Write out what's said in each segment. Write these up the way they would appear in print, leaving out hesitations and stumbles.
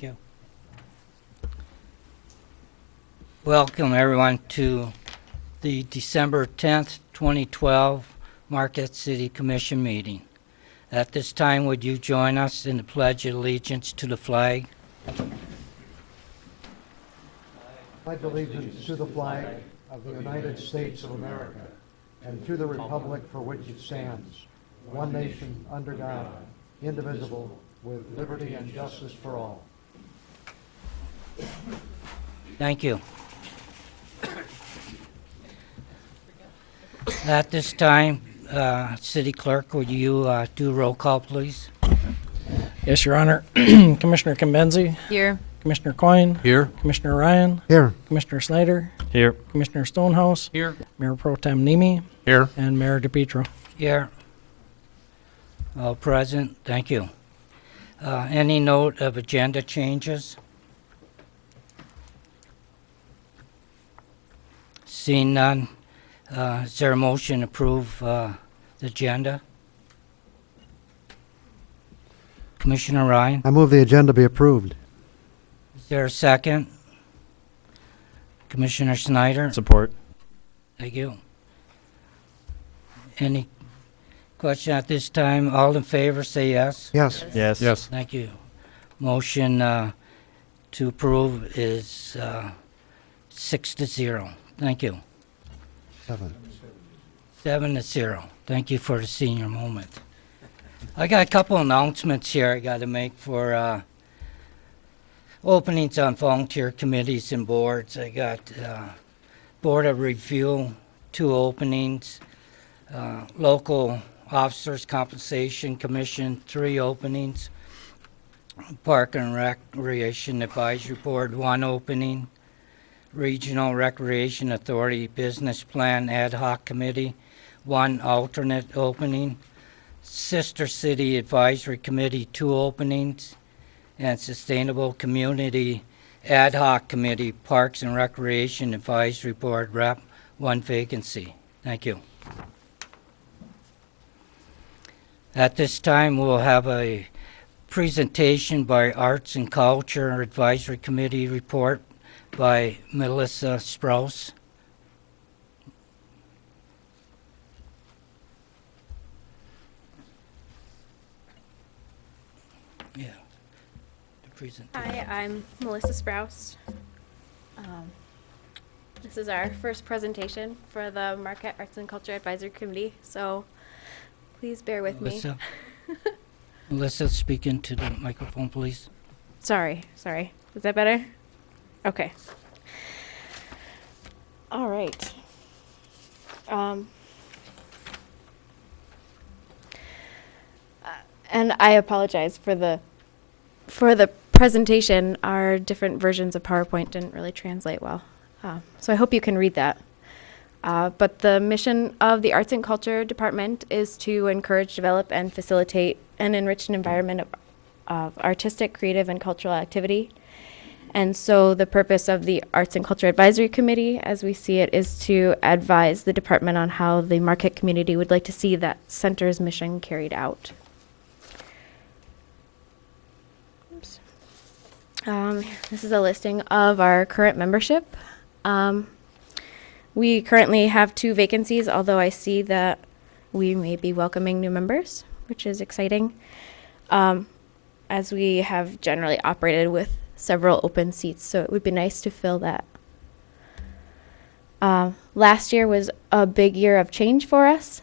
Thank you. Welcome, everyone, to the December 10th, 2012 Marquette City Commission meeting. At this time, would you join us in the Pledge of Allegiance to the flag? Pledge allegiance to the flag of the United States of America and to the republic for which it stands, one nation under God, indivisible, with liberty and justice for all. Thank you. At this time, City Clerk, would you do roll call, please? Yes, Your Honor. Commissioner Kimbenzi, Here. Commissioner Coyne, Here. Commissioner Ryan, Here. Commissioner Snyder, Here. Commissioner Stonehouse, Here. Mayor Pro Tem Nemi, Here. and Mayor DePietro. Here. All present. Thank you. Any note of agenda changes? Seeing none, is there a motion to approve the agenda? Commissioner Ryan, I move the agenda be approved. is there a second? Commissioner Snyder? Support. Thank you. Any question at this time? All in favor, say yes. Yes. Yes. Yes. Thank you. Motion to approve is 6-0. Thank you. 7. 7-0. Thank you for the senior moment. I got a couple announcements here I got to make for openings on volunteer committees and boards. I got Board of Review, 2 openings. Local Officers Compensation Commission, 3 openings. Park and Recreation Advisory Board, 1 opening. Regional Recreation Authority Business Plan Ad Hoc Committee, 1 alternate opening. Sister City Advisory Committee, 2 openings. And Sustainable Community Ad Hoc Committee, Parks and Recreation Advisory Board Rep, 1 vacancy. Thank you. At this time, we'll have a presentation by Arts and Culture Advisory Committee report by Melissa Sprouse. Yeah, the presentation. Hi, I'm Melissa Sprouse. This is our first presentation for the Marquette Arts and Culture Advisory Committee, so please bear with me. Melissa, speak into the microphone, please. Sorry. Is that better? Okay. All right. And I apologize for the presentation. Our different versions of PowerPoint didn't really translate well. So I hope you can read that. But the mission of the Arts and Culture Department is to encourage, develop, and facilitate an enriched environment of artistic, creative, and cultural activity. And so the purpose of the Arts and Culture Advisory Committee, as we see it, is to advise the department on how the Marquette community would like to see that center's mission carried out. Oops. This is a listing of our current membership. We currently have 2 vacancies, although I see that we may be welcoming new members, which is exciting, as we have generally operated with several open seats, so it would be nice to fill that. Last year was a big year of change for us.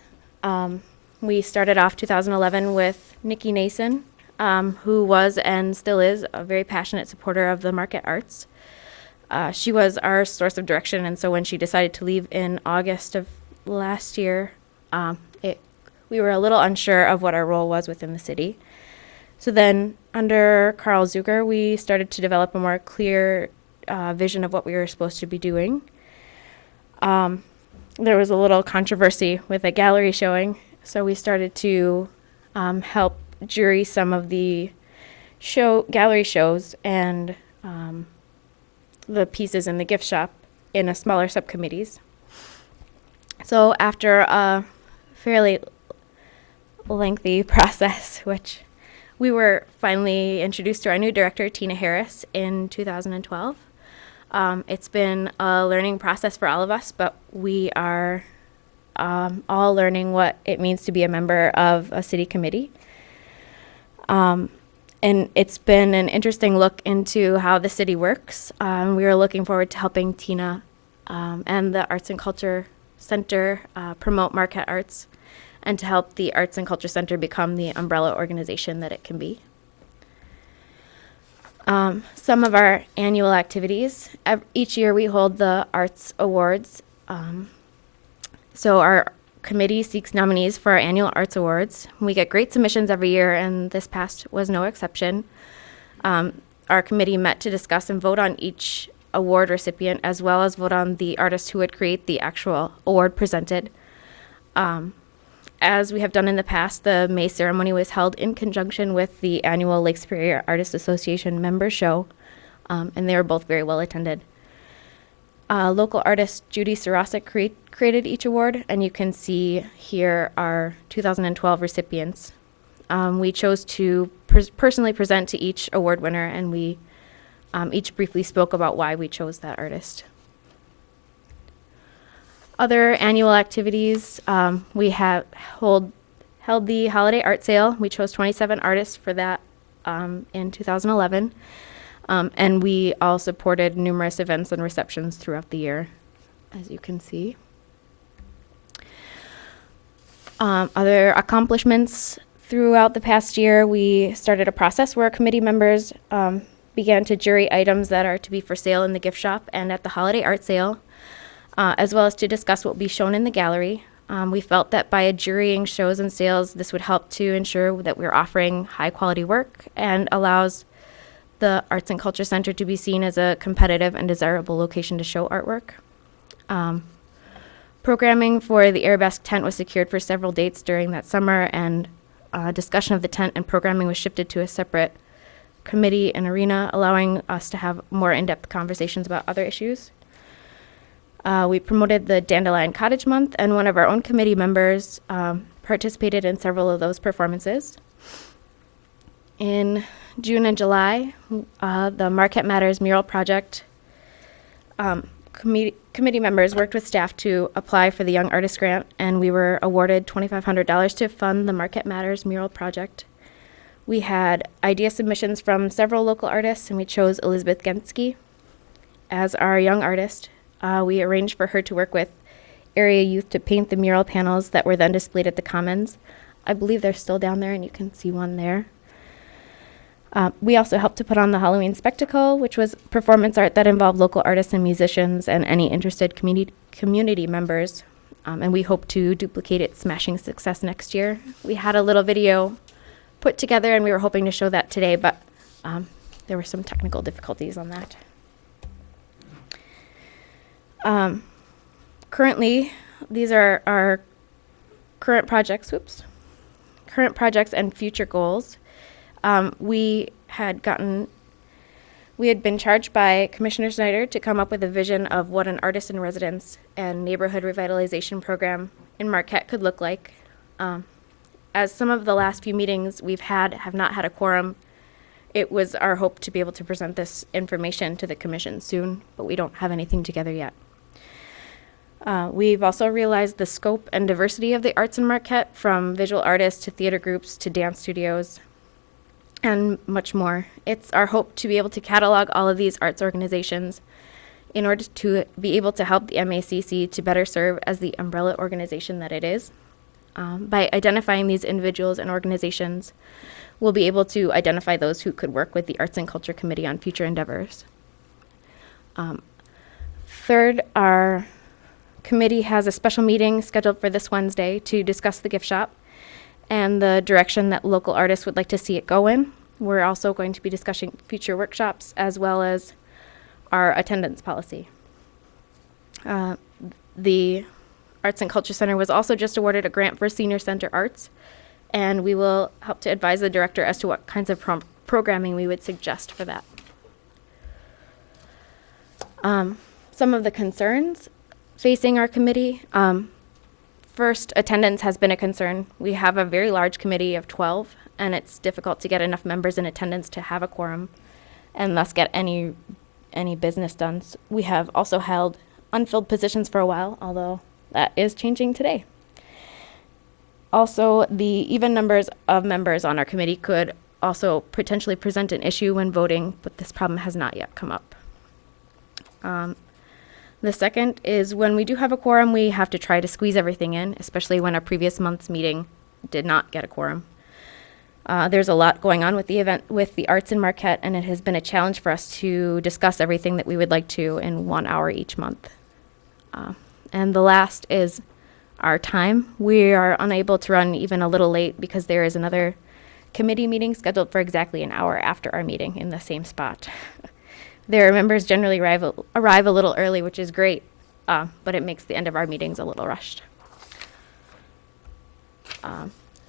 We started off 2011 with Nikki Nason, who was and still is a very passionate supporter of the Marquette arts. She was our source of direction, and so when she decided to leave in August of last year, we were a little unsure of what our role was within the city. So then, under Carl Zucker, we started to develop a more clear vision of what we were supposed to be doing. There was a little controversy with a gallery showing, so we started to help jury some of the gallery shows and the pieces in the gift shop in a smaller subcommittees. So after a fairly lengthy process, which We were finally introduced to our new director, Tina Harris, in 2012. It's been a learning process for all of us, but we are all learning what it means to be a member of a city committee. And it's been an interesting look into how the city works. We are looking forward to helping Tina and the Arts and Culture Center promote Marquette arts, and to help the Arts and Culture Center become the umbrella organization that it can be. Some of our annual activities. Each year we hold the Arts Awards. So our committee seeks nominees for our annual Arts Awards. We get great submissions every year, and this past was no exception. Our committee met to discuss and vote on each award recipient, as well as vote on the artist who would create the actual award presented. As we have done in the past, the May ceremony was held in conjunction with the annual Lake Superior Artists Association member show, and they were both very well attended. Local artist Judy Sarasic created each award, and you can see here our 2012 recipients. We chose to personally present to each award winner, and we each briefly spoke about why we chose that artist. Other annual activities, we have held the holiday art sale. We chose 27 artists for that in 2011. And we all supported numerous events and receptions throughout the year, as you can see. Other accomplishments throughout the past year, we started a process where committee members began to jury items that are to be for sale in the gift shop and at the holiday art sale, as well as to discuss what will be shown in the gallery. We felt that by jurying shows and sales, this would help to ensure that we're offering high quality work and allows the Arts and Culture Center to be seen as a competitive and desirable location to show artwork. Programming for the Arabesque tent was secured for several dates during that summer, and discussion of the tent and programming was shifted to a separate committee and arena, allowing us to have more in-depth conversations about other issues. We promoted the Dandelion Cottage Month, and one of our own committee members participated in several of those performances. In June and July, the Marquette Matters mural project committee members worked with staff to apply for the Young Artist Grant, and we were awarded $2,500 to fund the Marquette Matters mural project. We had idea submissions from several local artists, and we chose Elizabeth Gensky as our young artist. We arranged for her to work with area youth to paint the mural panels that were then displayed at the Commons. I believe they're still down there, and you can see one there. We also helped to put on the Halloween Spectacle, which was performance art that involved local artists and musicians and any interested community members. And we hope to duplicate its smashing success next year. We had a little video put together, and we were hoping to show that today, but there were some technical difficulties on that. Currently, these are our current projects and future goals. We had been charged by Commissioner Snyder to come up with a vision of what an artist in residence and neighborhood revitalization program in Marquette could look like. As some of the last few meetings we've had have not had a quorum, it was our hope to be able to present this information to the commission soon, but we don't have anything together yet. We've also realized the scope and diversity of the arts in Marquette, from visual artists to theater groups to dance studios, and much more. It's our hope to be able to catalog all of these arts organizations in order to be able to help the MACC to better serve as the umbrella organization that it is. By identifying these individuals and organizations, we'll be able to identify those who could work with the Arts and Culture Committee on future endeavors. Third, our committee has a special meeting scheduled for this Wednesday to discuss the gift shop and the direction that local artists would like to see it go in. We're also going to be discussing future workshops as well as our attendance policy. The Arts and Culture Center was also just awarded a grant for Senior Center Arts, and we will help to advise the director as to what kinds of programming we would suggest for that. Some of the concerns facing our committee. First, attendance has been a concern. We have a very large committee of 12, and it's difficult to get enough members in attendance to have a quorum and thus get any business done. We have also held unfilled positions for a while, although that is changing today. Also, the even numbers of members on our committee could also potentially present an issue when voting, but this problem has not yet come up. The second is when we do have a quorum, we have to try to squeeze everything in, especially when our previous month's meeting did not get a quorum. There's a lot going on with the event with the arts in Marquette, and it has been a challenge for us to discuss everything that we would like to in 1 hour each month. And the last is our time. We are unable to run even a little late because there is another committee meeting scheduled for exactly an hour after our meeting in the same spot. Their members generally arrive a little early, which is great, but it makes the end of our meetings a little rushed.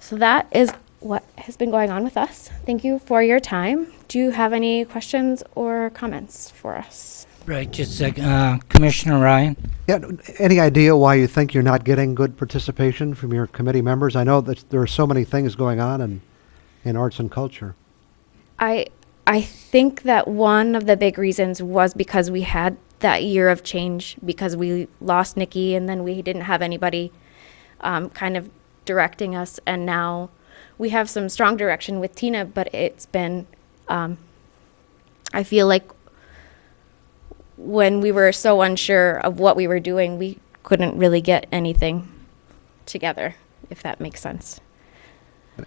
So that is what has been going on with us. Thank you for your time. Do you have any questions or comments for us? Right, just a second. Commissioner Ryan? Yeah, any idea why you think you're not getting good participation from your committee members? I know that there are so many things going on in arts and culture. I think that one of the big reasons was because we had that year of change, because we lost Nikki and then we didn't have anybody kind of directing us, and now we have some strong direction with Tina, but it's been, I feel like when we were so unsure of what we were doing, we couldn't really get anything together, if that makes sense.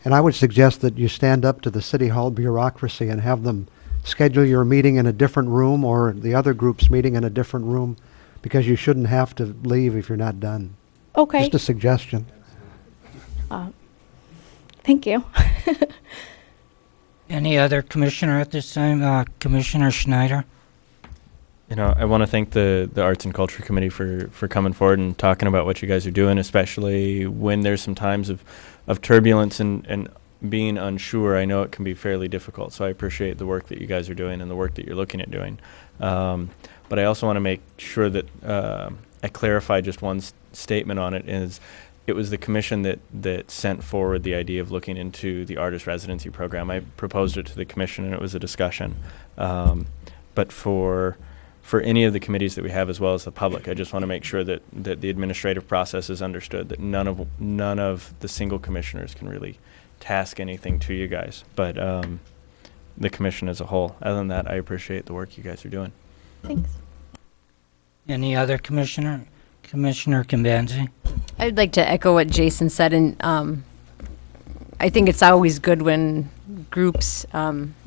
And I would suggest that you stand up to the City Hall bureaucracy and have them schedule your meeting in a different room or the other group's meeting in a different room, because you shouldn't have to leave if you're not done. Okay. Just a suggestion. Thank you. Any other commissioner at this time? Commissioner Schneider? You know, I want to thank the Arts and Culture Committee for coming forward and talking about what you guys are doing, especially when there's some times of turbulence and being unsure. I know it can be fairly difficult, so I appreciate the work that you guys are doing and the work that you're looking at doing. But I also want to make sure that I clarify just one statement on it. Is it was the commission that sent forward the idea of looking into the artist residency program. I proposed it to the commission, and it was a discussion. But for any of the committees that we have, as well as the public, I just want to make sure that the administrative process is understood, that none of the single commissioners can really task anything to you guys, but the commission as a whole. Other than that, I appreciate the work you guys are doing. Thanks. Any other commissioner? Commissioner Kimbanzi? I'd like to echo what Jason said, and I think it's always good when groups,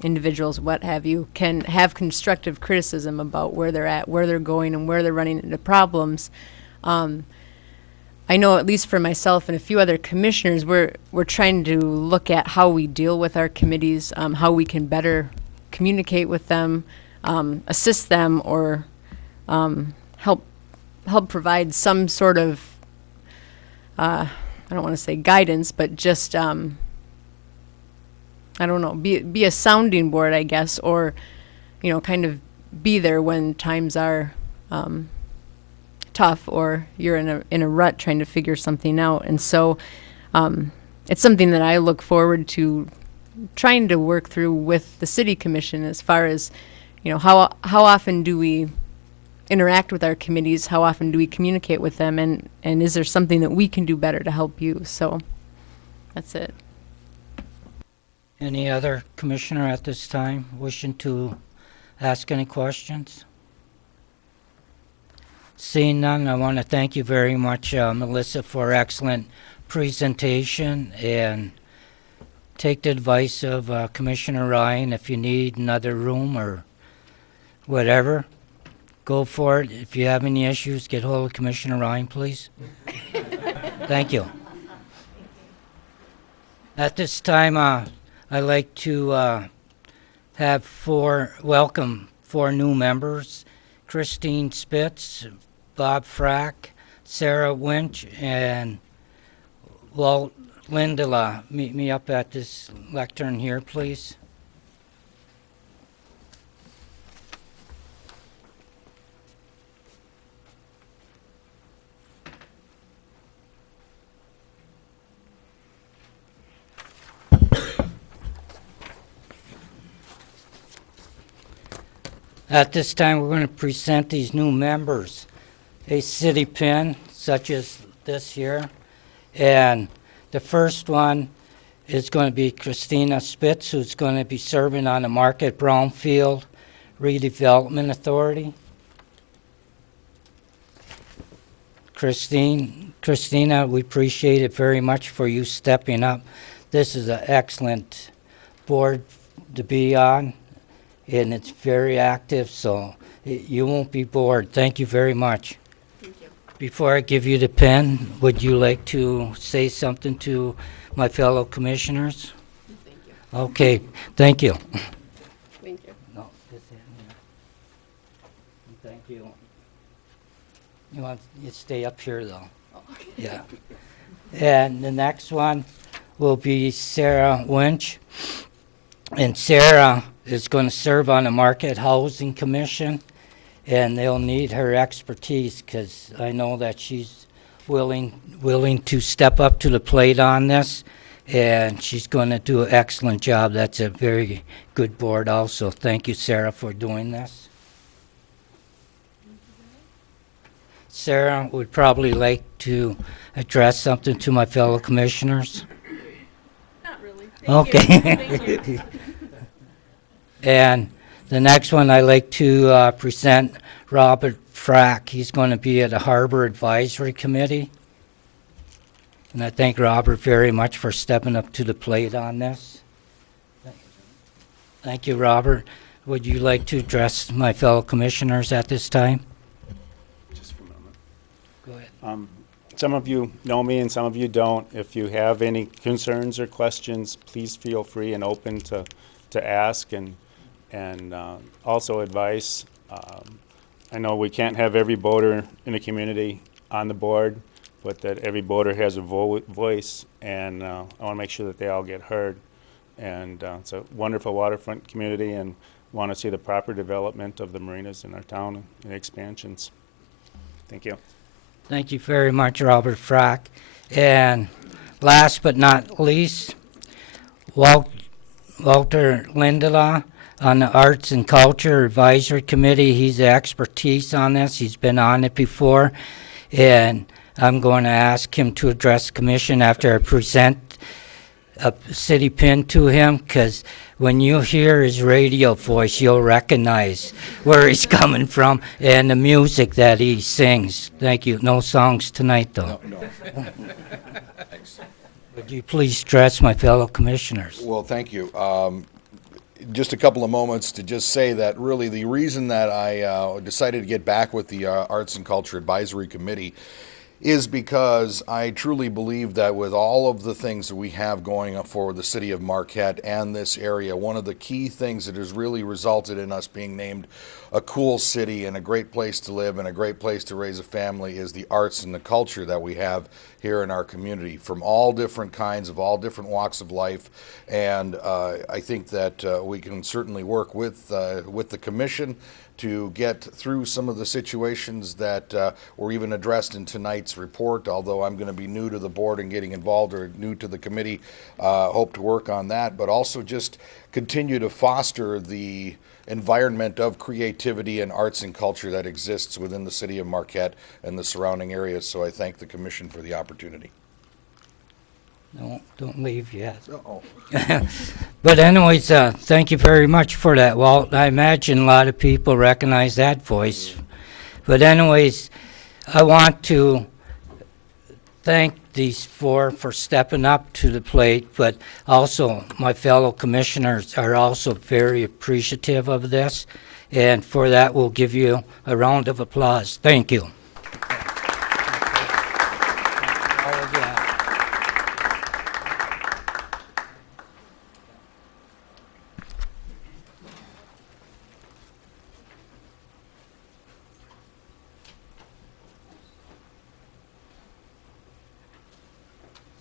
individuals, what have you, can have constructive criticism about where they're at, where they're going, and where they're running into problems. I know, at least for myself and a few other commissioners, we're trying to look at how we deal with our committees, how we can better communicate with them, assist them, or help provide some sort of I don't want to say guidance, but just I don't know, be a sounding board, I guess, or kind of be there when times are tough, or you're in a rut trying to figure something out. And so it's something that I look forward to trying to work through with the city commission, as far as how often do we interact with our committees, how often do we communicate with them, and is there something that we can do better to help you? So that's it. Any other commissioner at this time wishing to ask any questions? Seeing none, I want to thank you very much, Melissa, for excellent presentation, and take the advice of Commissioner Ryan. If you need another room or whatever, go for it. If you have any issues, get hold of Commissioner Ryan, please. Thank you. At this time, I'd like to welcome four new members: Christine Spitz, Bob Frack, Sarah Winch, and Walt Lindela. Meet me up at this lectern here, please. At this time, we're going to present these new members. A city pin, such as this here. And the first one is going to be Christina Spitz, who's going to be serving on the Marquette Brownfield Redevelopment Authority. Christina, we appreciate it very much for you stepping up. This is an excellent board to be on, and it's very active, so you won't be bored. Thank you very much. Thank you. Before I give you the pen, would you like to say something to my fellow commissioners? Thank you. Okay, thank you. Thank you. No, this in here. Thank you. You want, you stay up here though. Yeah. And the next one will be Sarah Winch. And Sarah is going to serve on the Marquette Housing Commission, and they'll need her expertise because I know that she's willing to step up to the plate on this, and she's going to do an excellent job. That's a very good board also. Thank you, Sarah, for doing this. Sarah would probably like to address something to my fellow commissioners. Not really. Okay. Thank you. And the next one, I'd like to present Robert Frack. He's going to be at the Harbor Advisory Committee. And I thank Robert very much for stepping up to the plate on this. Thank you, Robert. Would you like to address my fellow commissioners at this time? Just for a moment. Go ahead. Some of you know me and some of you don't. If you have any concerns or questions, please feel free and open to ask and also advice. I know we can't have every voter in the community on the board, but that every voter has a voice, and I want to make sure that they all get heard. And it's a wonderful waterfront community, and want to see the proper development of the marinas in our town and expansions. Thank you. Thank you very much, Robert Frack. And last but not least, Walter Lindela on the Arts and Culture Advisory Committee. He's the expertise on this. He's been on it before. And I'm going to ask him to address the commission after I present a city pin to him, because when you hear his radio voice, you'll recognize where he's coming from and the music that he sings. Thank you. No songs tonight, though. No. Thanks. Would you please address my fellow commissioners? Well, thank you. Just a couple of moments to just say that really the reason that I decided to get back with the Arts and Culture Advisory Committee is because I truly believe that with all of the things that we have going for the city of Marquette and this area, one of the key things that has really resulted in us being named a cool city and a great place to live and a great place to raise a family is the arts and the culture that we have here in our community from all different kinds of all different walks of life. And I think that we can certainly work with the commission to get through some of the situations that were even addressed in tonight's report. Although I'm going to be new to the board and getting involved, or new to the committee, hope to work on that, but also just continue to foster the environment of creativity and arts and culture that exists within the city of Marquette and the surrounding areas. So I thank the commission for the opportunity. No, don't leave yet. Uh-oh. But anyways, thank you very much for that, Walt. I imagine a lot of people recognize that voice. But anyways, I want to thank these four for stepping up to the plate, but also my fellow commissioners are also very appreciative of this. And for that, we'll give you a round of applause. Thank you.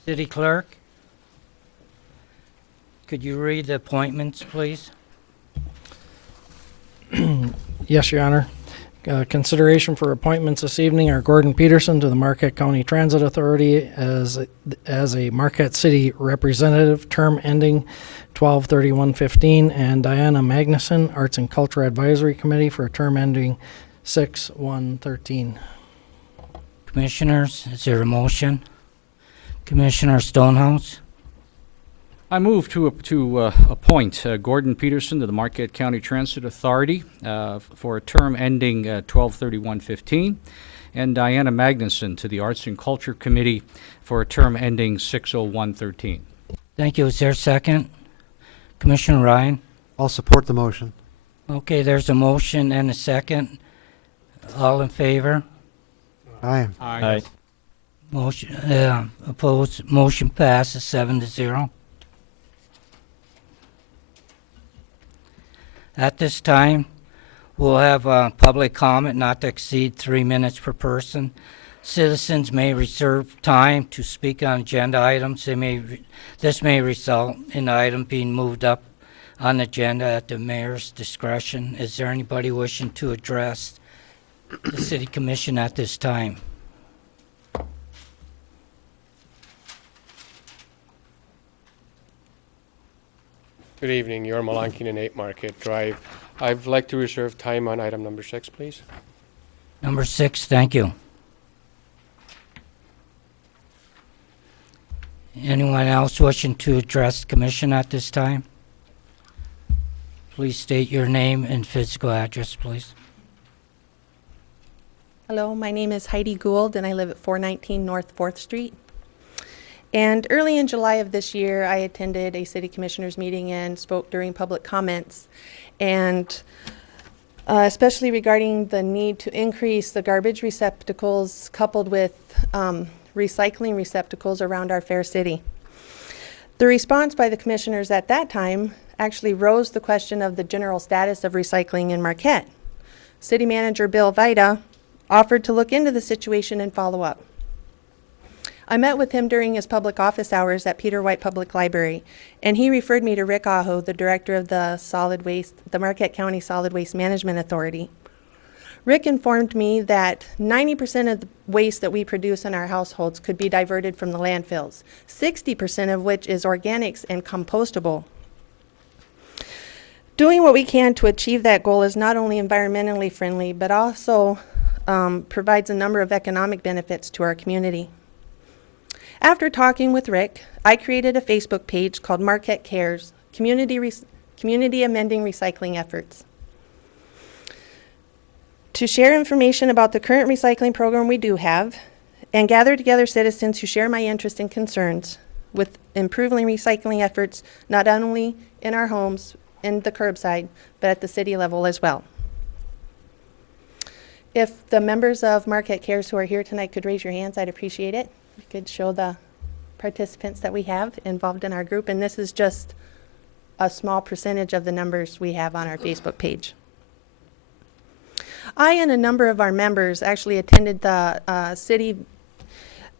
City Clerk, could you read the appointments, please? Yes, Your Honor. Consideration for appointments this evening are Gordon Peterson to the Marquette County Transit Authority as a Marquette City representative, term ending 12/31/15, and Diana Magnuson, Arts and Culture Advisory Committee, for a term ending 6/1/13. Commissioners, is there a motion? Commissioner Stonehouse? I move to appoint Gordon Peterson to the Marquette County Transit Authority for a term ending 12/31/15, and Diana Magnuson to the Arts and Culture Committee for a term ending 6/01/13. Thank you. Is there a second? Commissioner Ryan? I'll support the motion. Okay, there's a motion and a second. All in favor? Aye. Aye. Motion, opposed, motion passes 7-0. At this time, we'll have public comment not to exceed 3 minutes per person. Citizens may reserve time to speak on agenda items. This may result in the item being moved up on the agenda at the mayor's discretion. Is there anybody wishing to address the city commission at this time? Good evening, Yorm Malankin and 8 Market Drive. I'd like to reserve time on item number 6, please. Number 6, thank you. Anyone else wishing to address the commission at this time? Please state your name and physical address, please. Hello, my name is Heidi Gould, and I live at 419 North 4th Street. And early in July of this year, I attended a city commissioners meeting and spoke during public comments, and especially regarding the need to increase the garbage receptacles coupled with recycling receptacles around our fair city. The response by the commissioners at that time actually rose the question of the general status of recycling in Marquette. City Manager Bill Vida offered to look into the situation and follow up. I met with him during his public office hours at Peter White Public Library, and he referred me to Rick Aho, the director of the Marquette County Solid Waste Management Authority. Rick informed me that 90% of the waste that we produce in our households could be diverted from the landfills, 60% of which is organics and compostable. Doing what we can to achieve that goal is not only environmentally friendly, but also provides a number of economic benefits to our community. After talking with Rick, I created a Facebook page called Marquette Cares, Community Amending Recycling Efforts, to share information about the current recycling program we do have and gather together citizens who share my interest and concerns with improving recycling efforts, not only in our homes, in the curbside, but at the city level as well. If the members of Marquette Cares who are here tonight could raise your hands, I'd appreciate it. We could show the participants that we have involved in our group, and this is just a small percentage of the numbers we have on our Facebook page. I and a number of our members actually attended the city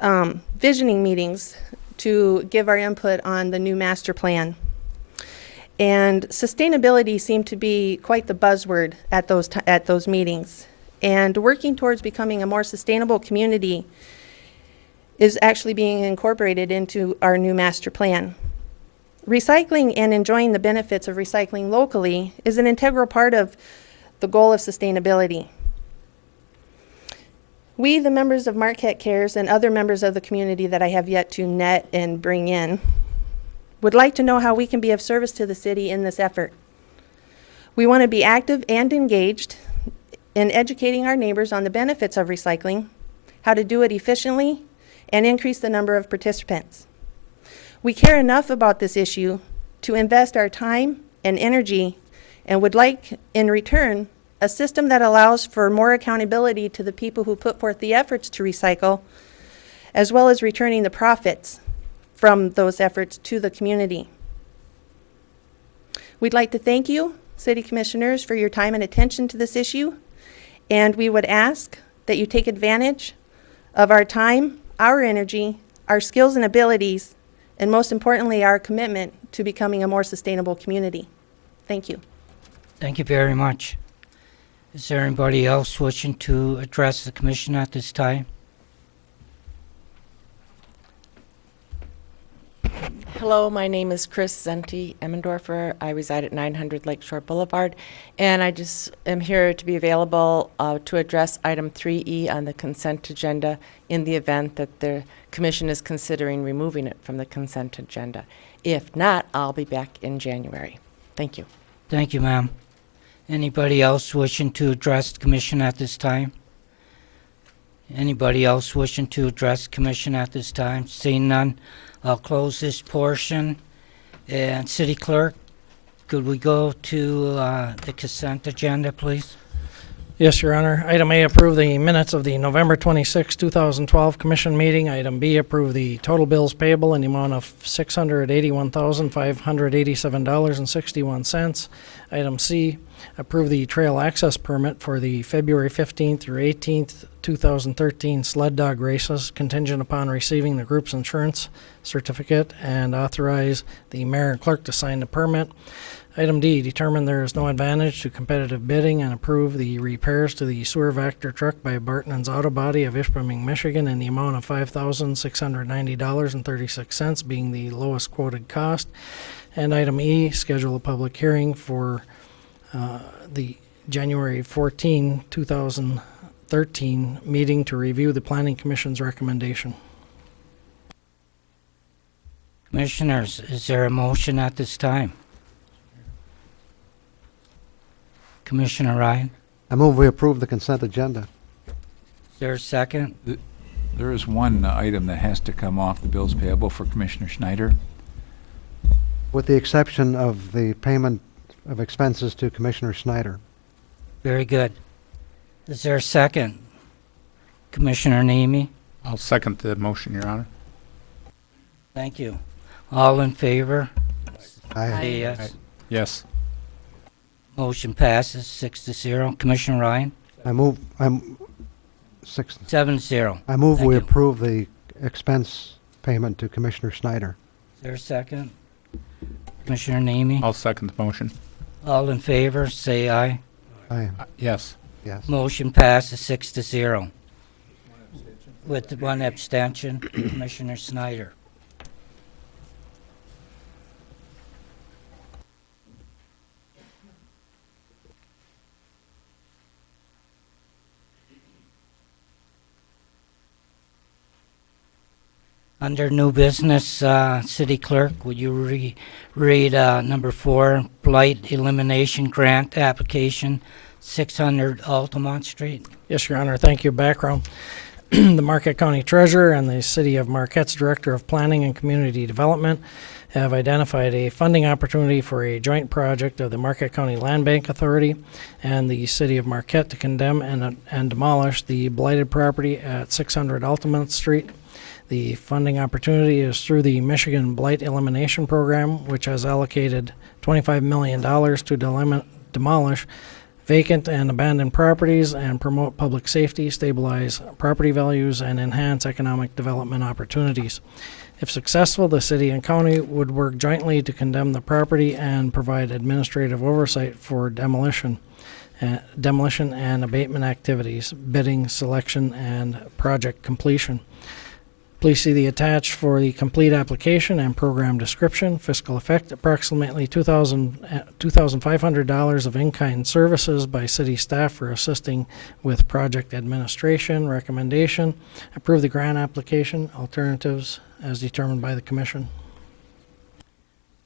visioning meetings to give our input on the new master plan. And sustainability seemed to be quite the buzzword at those meetings. And working towards becoming a more sustainable community is actually being incorporated into our new master plan. Recycling and enjoying the benefits of recycling locally is an integral part of the goal of sustainability. We, the members of Marquette Cares and other members of the community that I have yet to net and bring in, would like to know how we can be of service to the city in this effort. We want to be active and engaged in educating our neighbors on the benefits of recycling, how to do it efficiently, and increase the number of participants. We care enough about this issue to invest our time and energy, and would like, in return, a system that allows for more accountability to the people who put forth the efforts to recycle, as well as returning the profits from those efforts to the community. We'd like to thank you, City Commissioners, for your time and attention to this issue, and we would ask that you take advantage of our time, our energy, our skills and abilities, and most importantly, our commitment to becoming a more sustainable community. Thank you. Thank you very much. Is there anybody else wishing to address the commission at this time? Hello, my name is Chris Zenti Emmendorfer. I reside at 900 Lakeshore Boulevard, and I just am here to be available to address item 3E on the consent agenda in the event that the commission is considering removing it from the consent agenda. If not, I'll be back in January. Thank you. Thank you, ma'am. Anybody else wishing to address the commission at this time? Anybody else wishing to address the commission at this time? Seeing none, I'll close this portion. And City Clerk, could we go to the consent agenda, please? Yes, Your Honor. Item A, approve the minutes of the November 26, 2012 Commission meeting. Item B, approve the total bills payable in the amount of $681,587.61. Item C, approve the trail access permit for the February 15th through 18th, 2013 sled dog races contingent upon receiving the group's insurance certificate, and authorize the mayor and clerk to sign the permit. Item D, determine there is no advantage to competitive bidding and approve the repairs to the sewer vector truck by Barton's Auto Body of Ishpeming, Michigan in the amount of $5,690.36, being the lowest quoted cost. And item E, schedule a public hearing for the January 14, 2013 meeting to review the Planning Commission's recommendation. Commissioners, is there a motion at this time? Commissioner Ryan, I move we approve the consent agenda. is there a second? There is one item that has to come off the bills payable for Commissioner Schneider. With the exception of the payment of expenses to Commissioner Snyder. Very good. Is there a second? Commissioner Nemi? I'll second the motion, Your Honor. Thank you. All in favor? Aye. Say yes. Yes. Motion passes 6-0. Commissioner Ryan? I move 7-0. I move Thank we you. approve the expense payment to Commissioner Snyder. Is there a second? Commissioner Nemi? I'll second the motion. All in favor, say aye. Aye. Yes. Yes. Motion passes 6-0. With one abstention, Commissioner Snyder. Under new business, City Clerk, would you read number 4, Blight Elimination Grant Application, 600 Altamont Street? Yes, Your Honor. Thank you. Background. The Marquette County Treasurer and the City of Marquette's Director of Planning and Community Development have identified a funding opportunity for a joint project of the Marquette County Land Bank Authority and the City of Marquette to condemn and demolish the blighted property at 600 Altamont Street. The funding opportunity is through the Michigan Blight Elimination Program, which has allocated $25 million to demolish vacant and abandoned properties and promote public safety, stabilize property values, and enhance economic development opportunities. If successful, the city and county would work jointly to condemn the property and provide administrative oversight for demolition and abatement activities, bidding, selection, and project completion. Please see the attached for the complete application and program description. Fiscal effect, approximately $2,500 of in-kind services by city staff for assisting with project administration. Recommendation, approve the grant application. Alternatives as determined by the commission.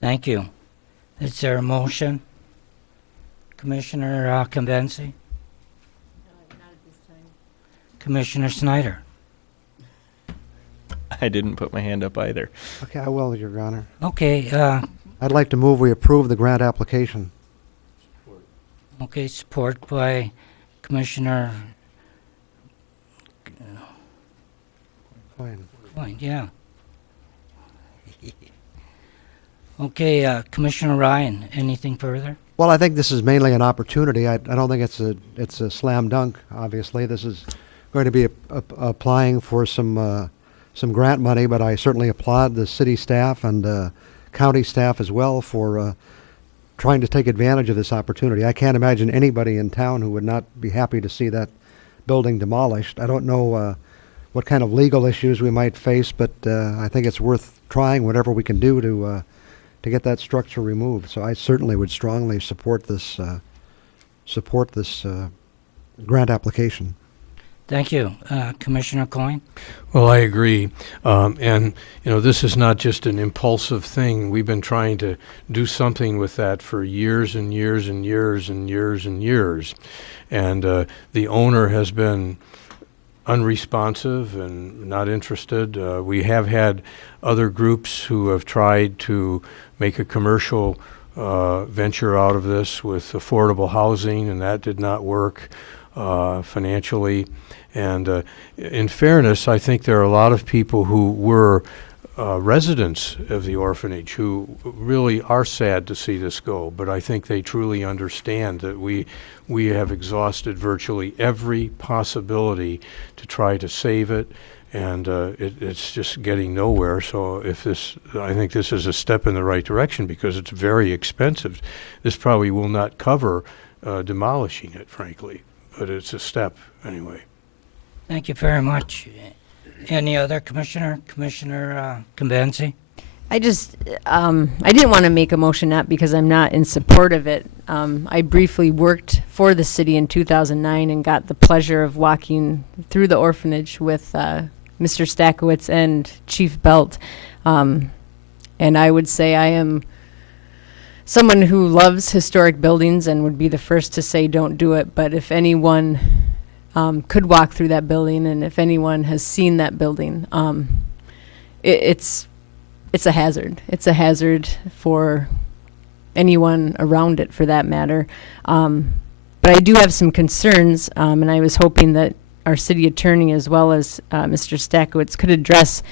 Thank you. Is there a motion? Commissioner Convenci? Not at this time. Commissioner Snyder? I didn't put my hand up either. Okay, I will, Your Honor. Okay, I'd like to move we approve the grant application. okay, support by Commissioner Fine. Coyne, yeah. Okay, Commissioner Ryan, anything further? Well, I think this is mainly an opportunity. I don't think it's a slam dunk, obviously. This is going to be applying for some grant money, but I certainly applaud the city staff and county staff as well for trying to take advantage of this opportunity. I can't imagine anybody in town who would not be happy to see that building demolished. I don't know what kind of legal issues we might face, but I think it's worth trying whatever we can do to get that structure removed. So I certainly would strongly support this grant application. Thank you. Commissioner Coyne? Well, I agree. And, this is not just an impulsive thing. We've been trying to do something with that for years and years and years and years and years. And the owner has been unresponsive and not interested. We have had other groups who have tried to make a commercial venture out of this with affordable housing, and that did not work financially. And in fairness, I think there are a lot of people who were residents of the orphanage who really are sad to see this go, but I think they truly understand that we have exhausted virtually every possibility to try to save it, and it's just getting nowhere. So I think this is a step in the right direction because it's very expensive. This probably will not cover demolishing it, frankly, but it's a step anyway. Thank you very much. Any other commissioner? Commissioner Convenzi? I just, I didn't want to make a motion not because I'm not in support of it. I briefly worked for the city in 2009 and got the pleasure of walking through the orphanage with Mr. Stakowitz and Chief Belt. And I would say I am someone who loves historic buildings and would be the first to say don't do it. But if anyone could walk through that building, and if anyone has seen that building, it's a hazard. It's a hazard for anyone around it, for that matter. But I do have some concerns, and I was hoping that our city attorney, as well as Mr. Stakowitz, could address,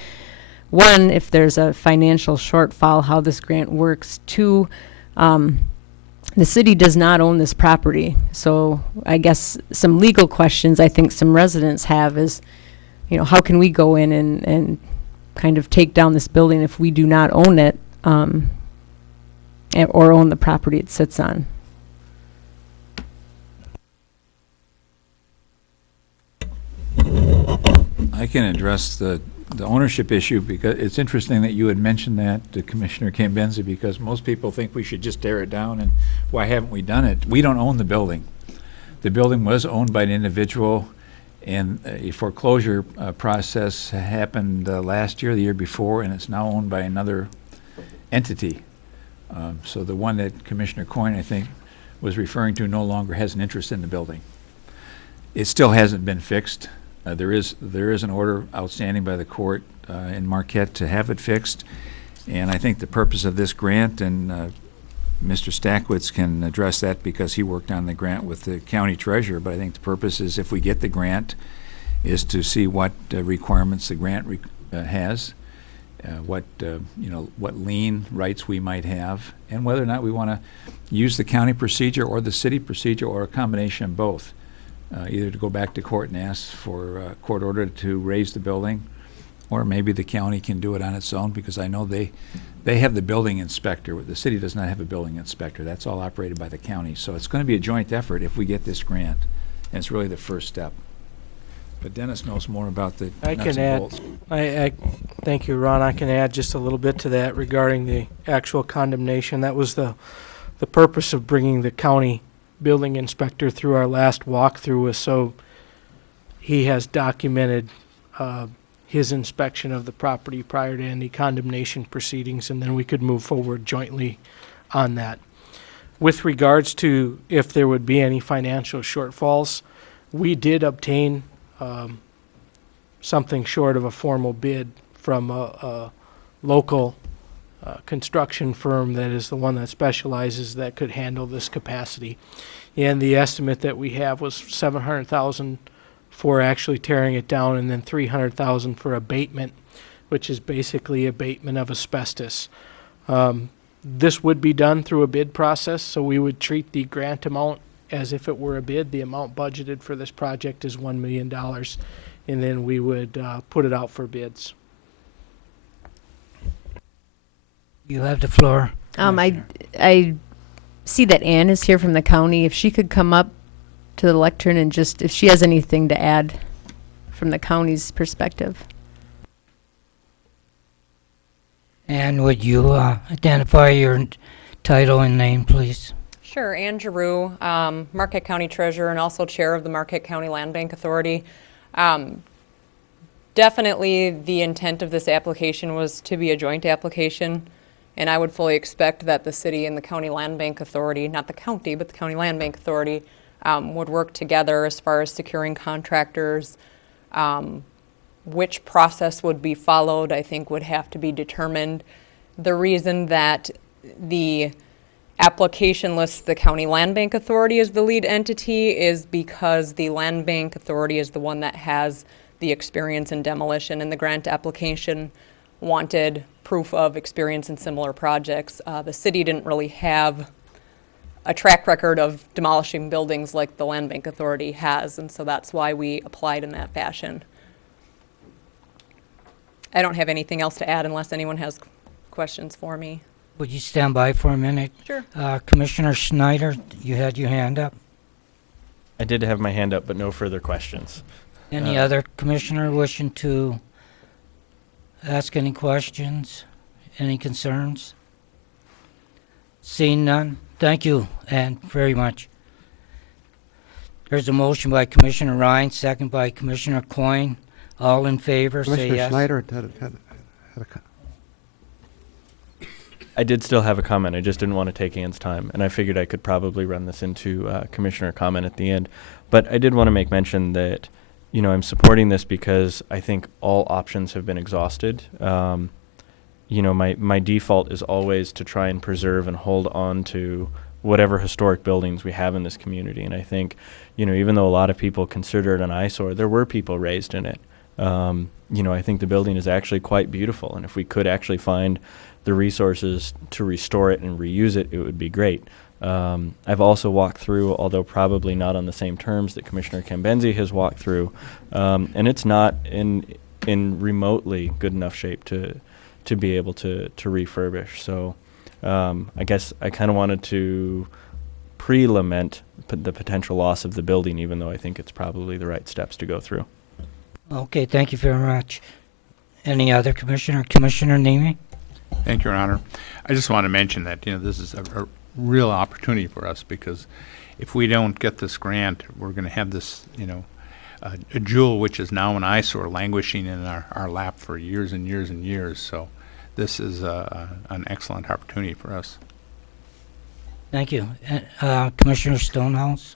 one, if there's a financial shortfall, how this grant works. Two, the city does not own this property. So I guess some legal questions I think some residents have is, how can we go in and kind of take down this building if we do not own it or own the property it sits on? I can address the ownership issue because it's interesting that you had mentioned that to Commissioner Cambenzi, because most people think we should just tear it down, and why haven't we done it? We don't own the building. The building was owned by an individual, and a foreclosure process happened last year, the year before, and it's now owned by another entity. So the one that Commissioner Coyne, I think, was referring to no longer has an interest in the building. It still hasn't been fixed. There is an order outstanding by the court in Marquette to have it fixed, and I think the purpose of this grant, and Mr. Stakowitz can address that because he worked on the grant with the county treasurer, but I think the purpose is, if we get the grant, is to see what requirements the grant has, what lien rights we might have, and whether or not we want to use the county procedure or the city procedure or a combination of both. Either to go back to court and ask for a court order to raise the building, or maybe the county can do it on its own, because I know they have the building inspector. The city does not have a building inspector. That's all operated by the county. So it's going to be a joint effort if we get this grant, and it's really the first step. But Dennis knows more about the nuts and bolts. Thank you, Ron. I can add just a little bit to that regarding the actual condemnation. That was the purpose of bringing the county building inspector through our last walkthrough, was so he has documented his inspection of the property prior to any condemnation proceedings, and then we could move forward jointly on that. With regards to if there would be any financial shortfalls, we did obtain something short of a formal bid from a local construction firm that is the one that specializes, that could handle this capacity. And the estimate that we have was $700,000 for actually tearing it down, and then $300,000 for abatement, which is basically abatement of asbestos. This would be done through a bid process, so we would treat the grant amount as if it were a bid. The amount budgeted for this project is $1 million, and then we would put it out for bids. You have the floor. I see that Ann is here from the county. If she could come up to the lectern and just, if she has anything to add from the county's perspective. And would you identify your title and name, please? Sure, Ann Giroux, Marquette County Treasurer and also Chair of the Marquette County Land Bank Authority. Definitely the intent of this application was to be a joint application, and I would fully expect that the city and the County Land Bank Authority, not the county, but the County Land Bank Authority, would work together as far as securing contractors. Which process would be followed, I think, would have to be determined. The reason that the application lists the County Land Bank Authority as the lead entity is because the Land Bank Authority is the one that has the experience in demolition, and the grant application wanted proof of experience in similar projects. The city didn't really have a track record of demolishing buildings like the Land Bank Authority has, and so that's why we applied in that fashion. I don't have anything else to add unless anyone has questions for me. Would you stand by for a minute? Sure. Commissioner Schneider, you had your hand up. I did have my hand up, but no further questions. Any other commissioner wishing to ask any questions? Any concerns? Seeing none? Thank you, Ann, very much. There's a motion by Commissioner Ryan, second by Commissioner Coyne. All in favor, say Commissioner yes. Schneider had I did still have a comment. I just didn't want to take Ann's time, and I figured I could probably run this into commissioner comment at the end. But I did want to make mention that, you know, I'm supporting this because I think all options have been exhausted. You know, my default is always to try and preserve and hold on to whatever historic buildings we have in this community. And I think, you know, even though a lot of people consider it an eyesore, there were people raised in it. You know, I think the building is actually quite beautiful, and if we could actually find the resources to restore it and reuse it, it would be great. I've also walked through, although probably not on the same terms that Commissioner Cambenzi has walked through, and it's not in remotely good enough shape to be able to refurbish. So I guess I kind of wanted to pre-lament the potential loss of the building, even though I think it's probably the right steps to go through. Okay, thank you very much. Any other commissioner? Commissioner Nemi? Thank you, Your Honor. I just want to mention that, you know, this is a real opportunity for us, because if we don't get this grant, we're going to have this, you know, a jewel which is now an eyesore languishing in our lap for years and years and years. So this is an excellent opportunity for us. Thank you. Commissioner Stonehouse?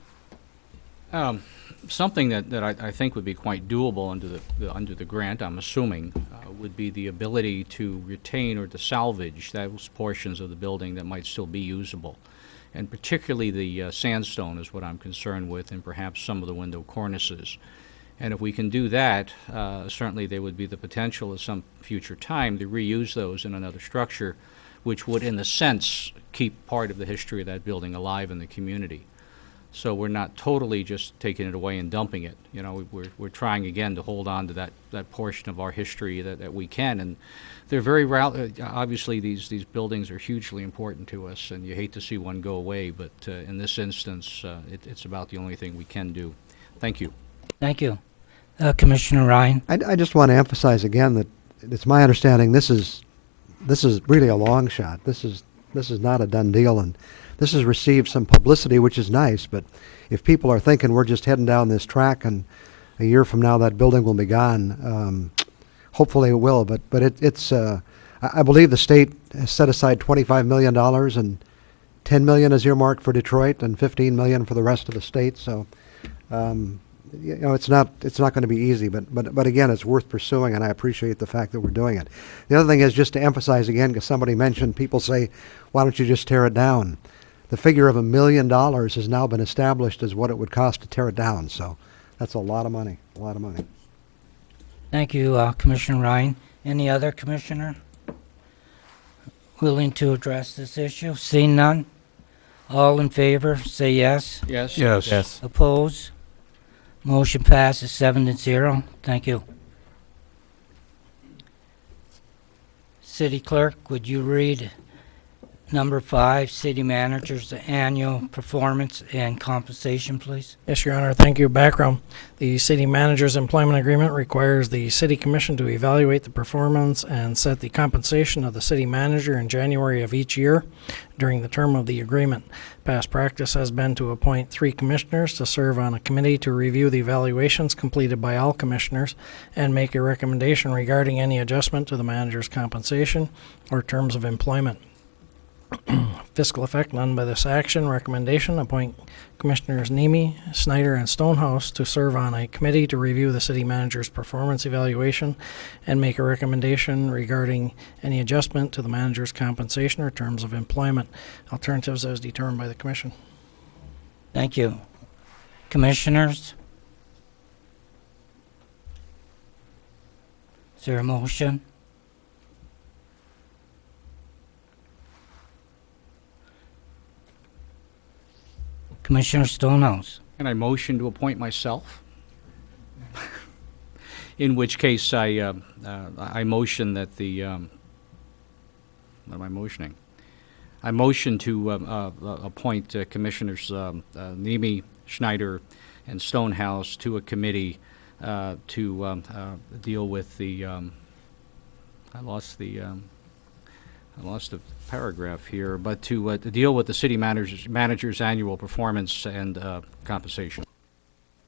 Something that I think would be quite doable under the grant, I'm assuming, would be the ability to retain or to salvage those portions of the building that might still be usable. And particularly the sandstone is what I'm concerned with, and perhaps some of the window cornices. And if we can do that, certainly there would be the potential at some future time to reuse those in another structure, which would, in a sense, keep part of the history of that building alive in the community. So we're not totally just taking it away and dumping it. You know, we're trying again to hold on to that portion of our history that we can. And they're very obviously these buildings are hugely important to us, and you hate to see one go away. But in this instance, it's about the only thing we can do. Thank you. Thank you. Commissioner Ryan? I just want to emphasize again that it's my understanding this is really a long shot. This is not a done deal, and this has received some publicity, which is nice, but if people are thinking we're just heading down this track and a year from now that building will be gone, hopefully it will, but it's I believe the state has set aside $25 million, and $10 million is earmarked for Detroit and $15 million for the rest of the state. So you know, it's not going to be easy, but again, it's worth pursuing, and I appreciate the fact that we're doing it. The other thing is just to emphasize again, because somebody mentioned, people say, why don't you just tear it down? The figure of $1 million has now been established as what it would cost to tear it down. So that's a lot of money, a lot of money. Thank you, Commissioner Ryan. Any other commissioner willing to address this issue? Seeing none? All in favor, say yes. Yes. Yes. Yes. Oppose? Motion passes 7-0. Thank you. City Clerk, would you read number 5, city manager's annual performance and compensation, please. Yes, Your Honor. Thank you. Background. The city manager's employment agreement requires the city commission to evaluate the performance and set the compensation of the city manager in January of each year during the term of the agreement. Past practice has been to appoint 3 commissioners to serve on a committee to review the evaluations completed by all commissioners and make a recommendation regarding any adjustment to the manager's compensation or terms of employment. Fiscal effect, none by this action. Recommendation, appoint Commissioners Nemi, Snyder, and Stonehouse to serve on a committee to review the city manager's performance evaluation and make a recommendation regarding any adjustment to the manager's compensation or terms of employment. Alternatives as determined by the commission. Thank you. Commissioners? Is there a motion? Commissioner Stonehouse. And I motion to appoint myself. In which case, I motion that the, what am I motioning? I motion to appoint Commissioners Nemi, Schneider, and Stonehouse to a committee to deal with the, I lost the paragraph here, but to deal with the city manager's annual performance and compensation.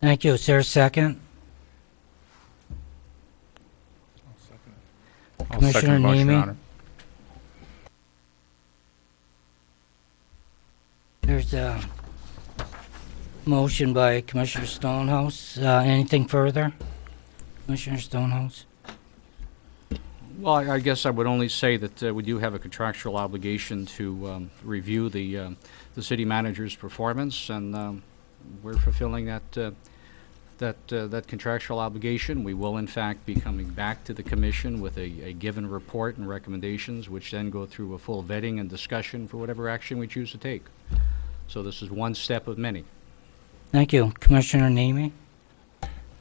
Thank you. Is there a second? I'll Commissioner second the motion, Your Nemi? Honor. There's a motion by Commissioner Stonehouse. Anything further? Commissioner Stonehouse? Well, I guess I would only say that we do have a contractual obligation to review the city manager's performance, and we're fulfilling that contractual obligation. We will, in fact, be coming back to the commission with a given report and recommendations, which then go through a full vetting and discussion for whatever action we choose to take. So this is one step of many. Thank you. Commissioner Nemi?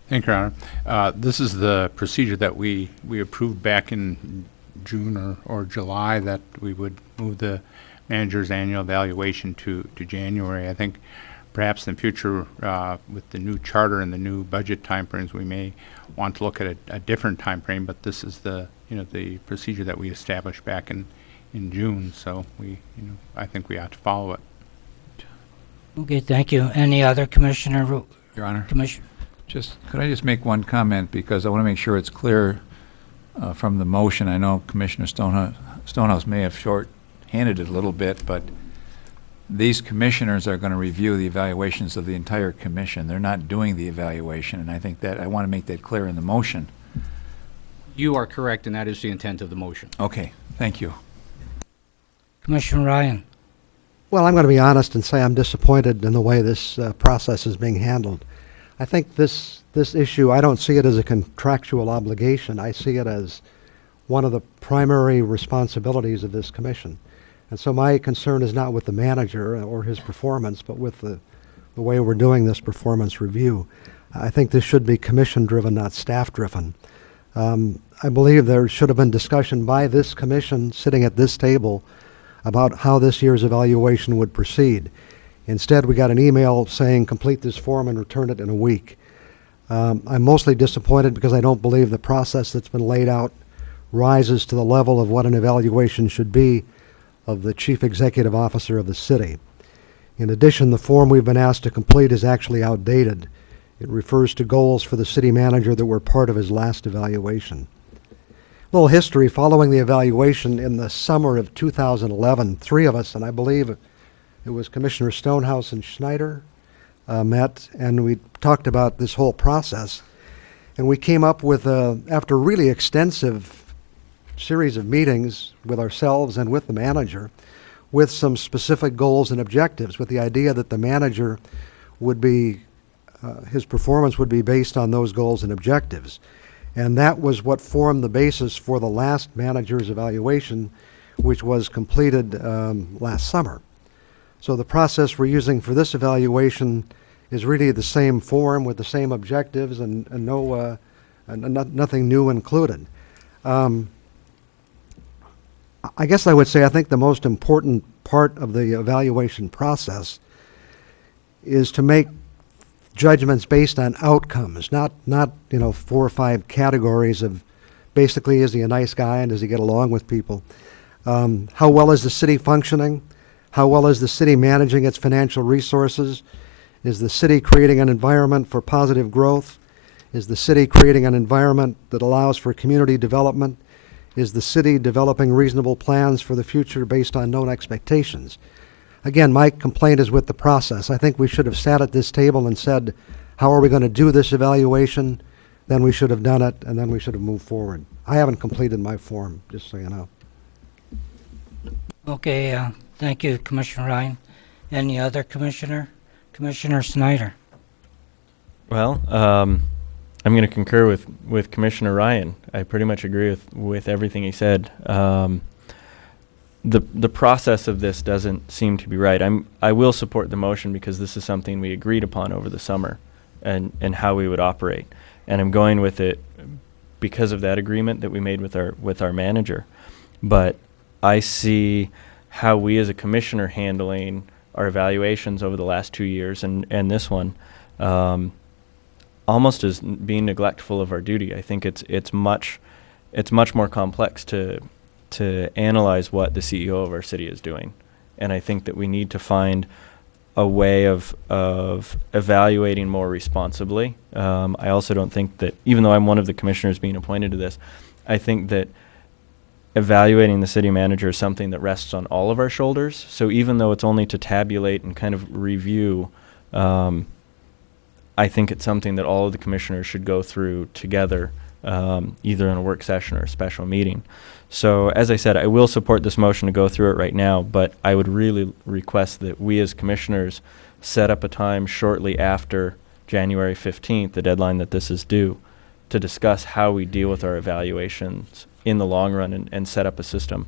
Thank you, Your Honor. This is the procedure that we approved back in June or July, that we would move the manager's annual evaluation to January. I think perhaps in the future, with the new charter and the new budget timeframes, we may want to look at a different timeframe, but this is the procedure that we established back in June, so I think we ought to follow it. Okay, thank you. Any other commissioner? Your Honor. Commissioner? Could I just make one comment, because I want to make sure it's clear from the motion. I know Commissioner Stonehouse may have short-handed it a little bit, but these commissioners are going to review the evaluations of the entire commission. They're not doing the evaluation, and I think that I want to make that clear in the motion. You are correct, and that is the intent of the motion. Okay, thank you. Commissioner Ryan? Well, I'm going to be honest and say I'm disappointed in the way this process is being handled. I think this issue, I don't see it as a contractual obligation. I see it as one of the primary responsibilities of this commission. And so my concern is not with the manager or his performance, but with the way we're doing this performance review. I think this should be commission-driven, not staff-driven. I believe there should have been discussion by this commission sitting at this table about how this year's evaluation would proceed. Instead, we got an email saying complete this form and return it in a week. I'm mostly disappointed because I don't believe the process that's been laid out rises to the level of what an evaluation should be of the chief executive officer of the city. In addition, the form we've been asked to complete is actually outdated. It refers to goals for the city manager that were part of his last evaluation. A little history: following the evaluation in the summer of 2011, 3 of us, and I believe it was Commissioner Stonehouse and Schneider, met, and we talked about this whole process. And we came up with, after a really extensive series of meetings with ourselves and with the manager, with some specific goals and objectives, with the idea that the manager would be, his performance would be based on those goals and objectives. And that was what formed the basis for the last manager's evaluation, which was completed last summer. So the process we're using for this evaluation is really the same form with the same objectives and nothing new included. I guess I would say I think the most important part of the evaluation process is to make judgments based on outcomes, not 4 or 5 categories of basically, is he a nice guy and does he get along with people? How well is the city functioning? How well is the city managing its financial resources? Is the city creating an environment for positive growth? Is the city creating an environment that allows for community development? Is the city developing reasonable plans for the future based on known expectations? Again, my complaint is with the process. I think we should have sat at this table and said, how are we going to do this evaluation? Then we should have done it, and then we should have moved forward. I haven't completed my form, just so you know. Okay, thank you, Commissioner Ryan. Any other commissioner? Commissioner Snyder. Well, I'm going to concur with Commissioner Ryan. I pretty much agree with everything he said. The process of this doesn't seem to be right. I will support the motion because this is something we agreed upon over the summer and how we would operate. And I'm going with it because of that agreement that we made with our manager. But I see how we as a commissioner handling our evaluations over the last 2 years and this one almost as being neglectful of our duty. I think it's much more complex to analyze what the CEO of our city is doing. And I think that we need to find a way of evaluating more responsibly. I also don't think that, even though I'm one of the commissioners being appointed to this, I think that evaluating the city manager is something that rests on all of our shoulders. So even though it's only to tabulate and kind of review, I think it's something that all of the commissioners should go through together, either in a work session or a special meeting. So as I said, I will support this motion to go through it right now, but I would really request that we as commissioners set up a time shortly after January 15th, the deadline that this is due, to discuss how we deal with our evaluations in the long run and set up a system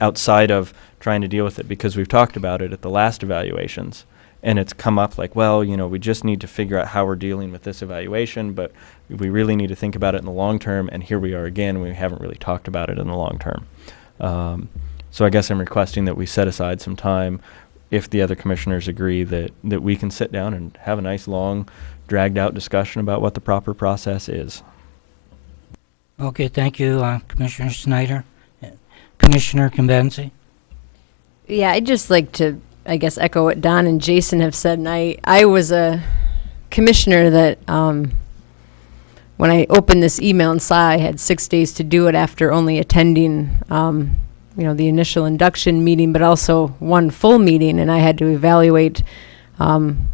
outside of trying to deal with it, because we've talked about it at the last evaluations. And it's come up like, well, we just need to figure out how we're dealing with this evaluation, but we really need to think about it in the long term. And here we are again, we haven't really talked about it in the long term. So I guess I'm requesting that we set aside some time, if the other commissioners agree, that we can sit down and have a nice, long, dragged out discussion about what the proper process is. Okay, thank you, Commissioner Snyder. Commissioner Convenzi. Yeah, I'd just like to, I guess, echo what Don and Jason have said. And I was a commissioner that when I opened this email and saw I had 6 days to do it after only attending, the initial induction meeting, but also one full meeting, and I had to evaluate one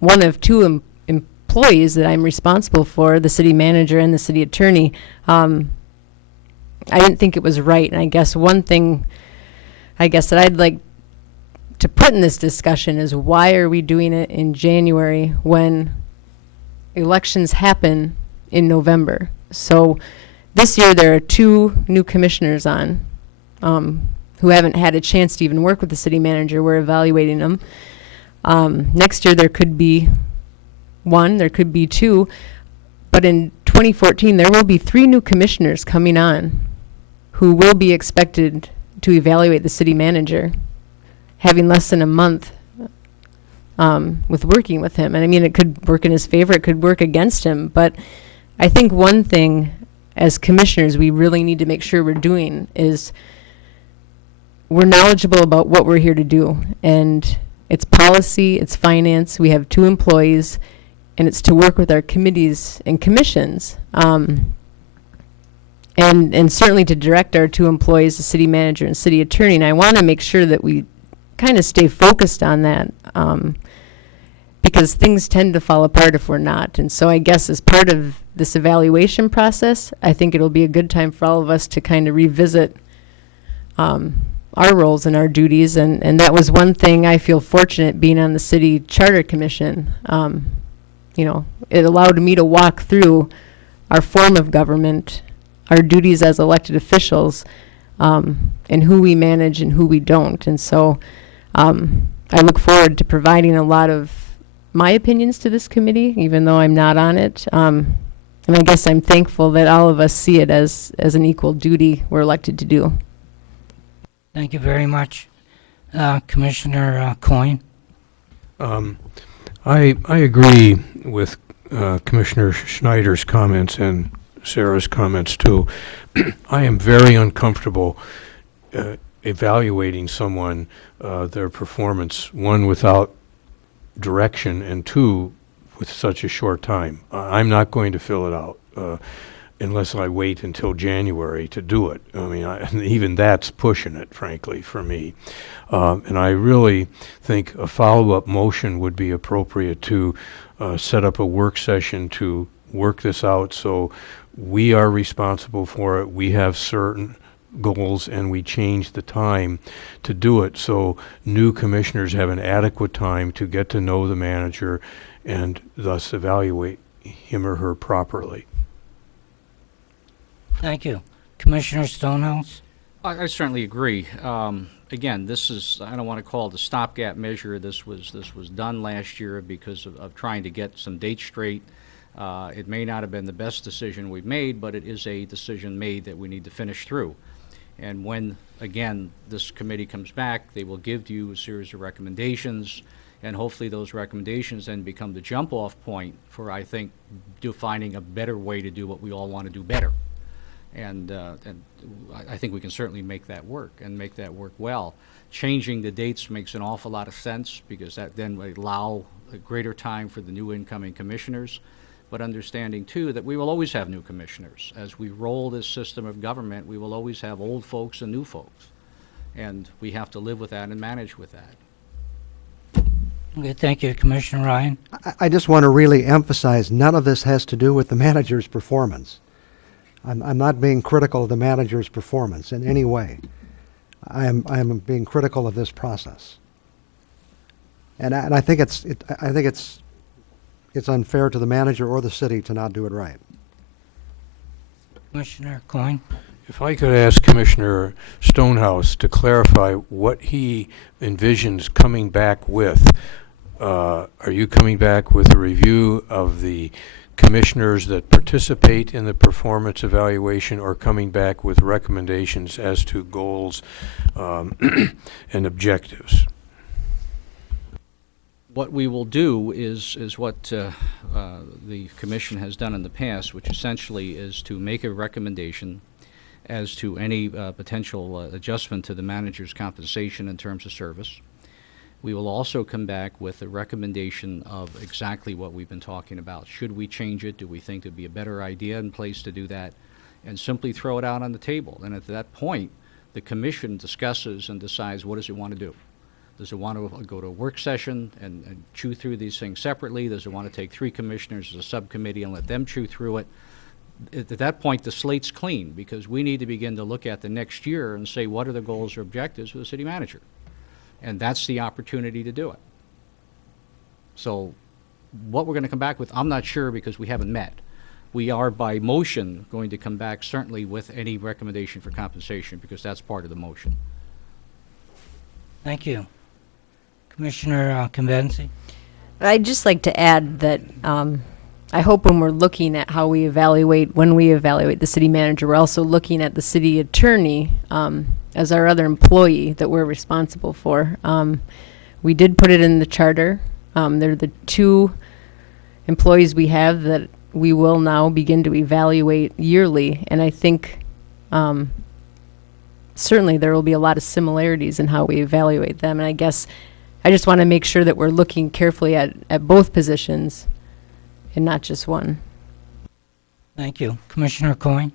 of 2 employees that I'm responsible for, the city manager and the city attorney. I didn't think it was right, and I guess one thing, that I'd like to put in this discussion is, why are we doing it in January when elections happen in November? So this year there are 2 new commissioners on who haven't had a chance to even work with the city manager. We're evaluating them. Next year there could be 1, there could be 2, but in 2014 there will be 3 new commissioners coming on who will be expected to evaluate the city manager, having less than a month with working with him. And I mean, it could work in his favor, it could work against him, but I think one thing as commissioners we really need to make sure we're doing is we're knowledgeable about what we're here to do. And it's policy, it's finance, we have 2 employees, and it's to work with our committees and commissions. And certainly to direct our 2 employees, the city manager and city attorney. And I want to make sure that we kind of stay focused on that, because things tend to fall apart if we're not. And so I guess as part of this evaluation process, I think it'll be a good time for all of us to kind of revisit our roles and our duties. And that was one thing I feel fortunate being on the city charter commission. It allowed me to walk through our form of government, our duties as elected officials, and who we manage and who we don't. And so I look forward to providing a lot of my opinions to this committee, even though I'm not on it. And I guess I'm thankful that all of us see it as an equal duty we're elected to do. Thank you very much. Commissioner Coyne? I agree with Commissioner Schneider's comments and Sarah's comments too. I am very uncomfortable evaluating someone, their performance, one, without direction, and two, with such a short time. I'm not going to fill it out unless I wait until January to do it. I mean, even that's pushing it, frankly, for me. And I really think a follow-up motion would be appropriate to set up a work session to work this out, so we are responsible for it. We have certain goals, and we change the time to do it, so new commissioners have an adequate time to get to know the manager and thus evaluate him or her properly. Thank you. Commissioner Stonehouse? I certainly agree. Again, this is, I don't want to call it a stopgap measure. This was done last year because of trying to get some dates straight. It may not have been the best decision we've made, but it is a decision made that we need to finish through. And when, again, this committee comes back, they will give you a series of recommendations, and hopefully those recommendations then become the jump-off point for, I think, defining a better way to do what we all want to do better. And I think we can certainly make that work, and make that work well. Changing the dates makes an awful lot of sense, because that then would allow a greater time for the new incoming commissioners, but understanding too that we will always have new commissioners. As we roll this system of government, we will always have old folks and new folks, and we have to live with that and manage with that. Okay, thank you. Commissioner Ryan? I just want to really emphasize, none of this has to do with the manager's performance. I'm not being critical of the manager's performance in any way. I am being critical of this process. And I think it's unfair to the manager or the city to not do it right. Commissioner Coyne? If I could ask Commissioner Stonehouse to clarify what he envisions coming back with. Are you coming back with a review of the commissioners that participate in the performance evaluation, or coming back with recommendations as to goals and objectives? What we will do is what the commission has done in the past, which essentially is to make a recommendation as to any potential adjustment to the manager's compensation in terms of service. We will also come back with a recommendation of exactly what we've been talking about. Should we change it? Do we think there'd be a better idea in place to do that? And simply throw it out on the table. And at that point, the commission discusses and decides, what does it want to do? Does it want to go to a work session and chew through these things separately? Does it want to take 3 commissioners as a subcommittee and let them chew through it? At that point, the slate's clean, because we need to begin to look at the next year and say, what are the goals or objectives for the city manager? And that's the opportunity to do it. So what we're going to come back with, I'm not sure, because we haven't met. We are, by motion, going to come back certainly with any recommendation for compensation, because that's part of the motion. Thank you. Commissioner Convenzi? I'd just like to add that I hope when we're looking at how we evaluate, when we evaluate the city manager, we're also looking at the city attorney as our other employee that we're responsible for. We did put it in the charter. They're the 2 employees we have that we will now begin to evaluate yearly, and I think certainly there will be a lot of similarities in how we evaluate them, and I guess I just want to make sure that we're looking carefully at both positions and not just one. Thank you. Commissioner Coyne?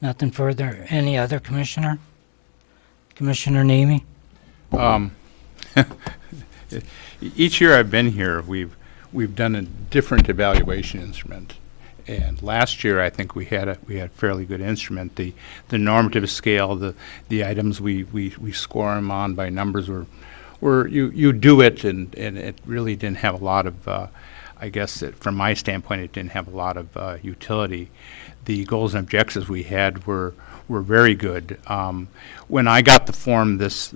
Nothing further. Any other commissioner? Commissioner Nemi? Each year I've been here, we've done a different evaluation instrument. And last year, I think we had a fairly good instrument. The normative scale, the items we score them on by numbers were you do it, and it really didn't have a lot of I guess from my standpoint, it didn't have a lot of utility. The goals and objectives we had were very good. When I got the form this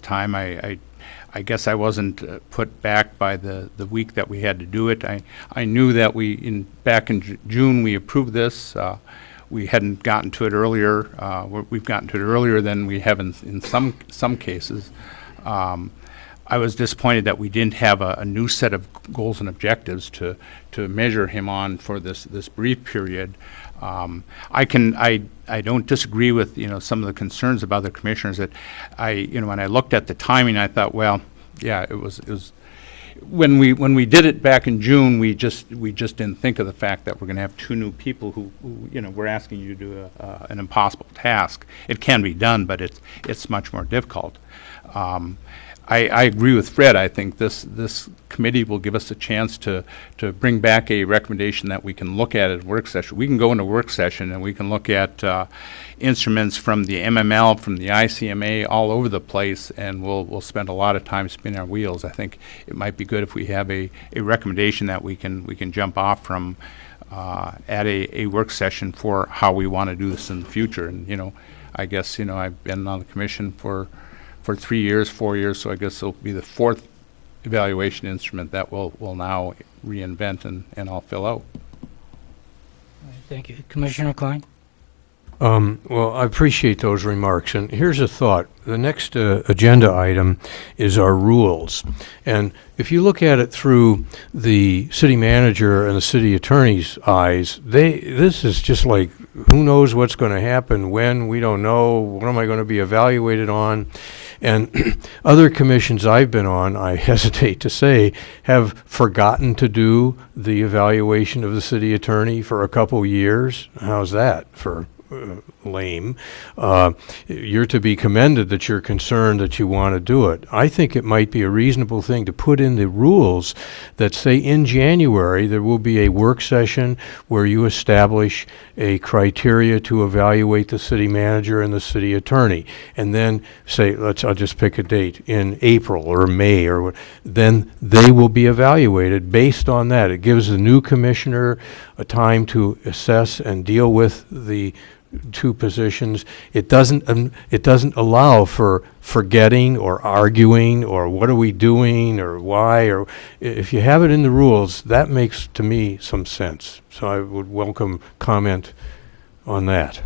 time, I guess I wasn't put back by the week that we had to do it. I knew that back in June we approved this. we hadn't gotten to it earlier. We've gotten to it earlier than we have in some cases. I was disappointed that we didn't have a new set of goals and objectives to measure him on for this brief period. I don't disagree with some of the concerns of other commissioners that when I looked at the timing, I thought, well, yeah, it was when we did it back in June, we just didn't think of the fact that we're going to have two new people who we're asking you to do an impossible task. It can be done, but it's much more difficult. I agree with Fred. I think this committee will give us a chance to bring back a recommendation that we can look at a work session. We can go into work session and we can look at instruments from the MML, from the ICMA, all over the place, and we'll spend a lot of time spinning our wheels. I think it might be good if we have a recommendation that we can jump off from at a work session for how we want to do this in the future. And I guess I've been on the commission for 3 years, 4 years, so I guess it'll be the fourth evaluation instrument that we'll now reinvent and I'll fill out. Thank you. Commissioner Klein? Well, I appreciate those remarks, and here's a thought. The next agenda item is our rules, and if you look at it through the city manager and the city attorney's eyes, this is just like, who knows what's going to happen when, we don't know, what am I going to be evaluated on? And other commissions I've been on, I hesitate to say, have forgotten to do the evaluation of the city attorney for a couple years. How's that for lame? You're to be commended that you're concerned that you want to do it. I think it might be a reasonable thing to put in the rules that say in January there will be a work session where you establish a criteria to evaluate the city manager and the city attorney, and then say, I'll just pick a date, in April or May or what, then they will be evaluated based on that. It gives the new commissioner a time to assess and deal with the two positions. It doesn't allow for forgetting or arguing or what are we doing or why, or if you have it in the rules, that makes to me some sense. So I would welcome comment on that.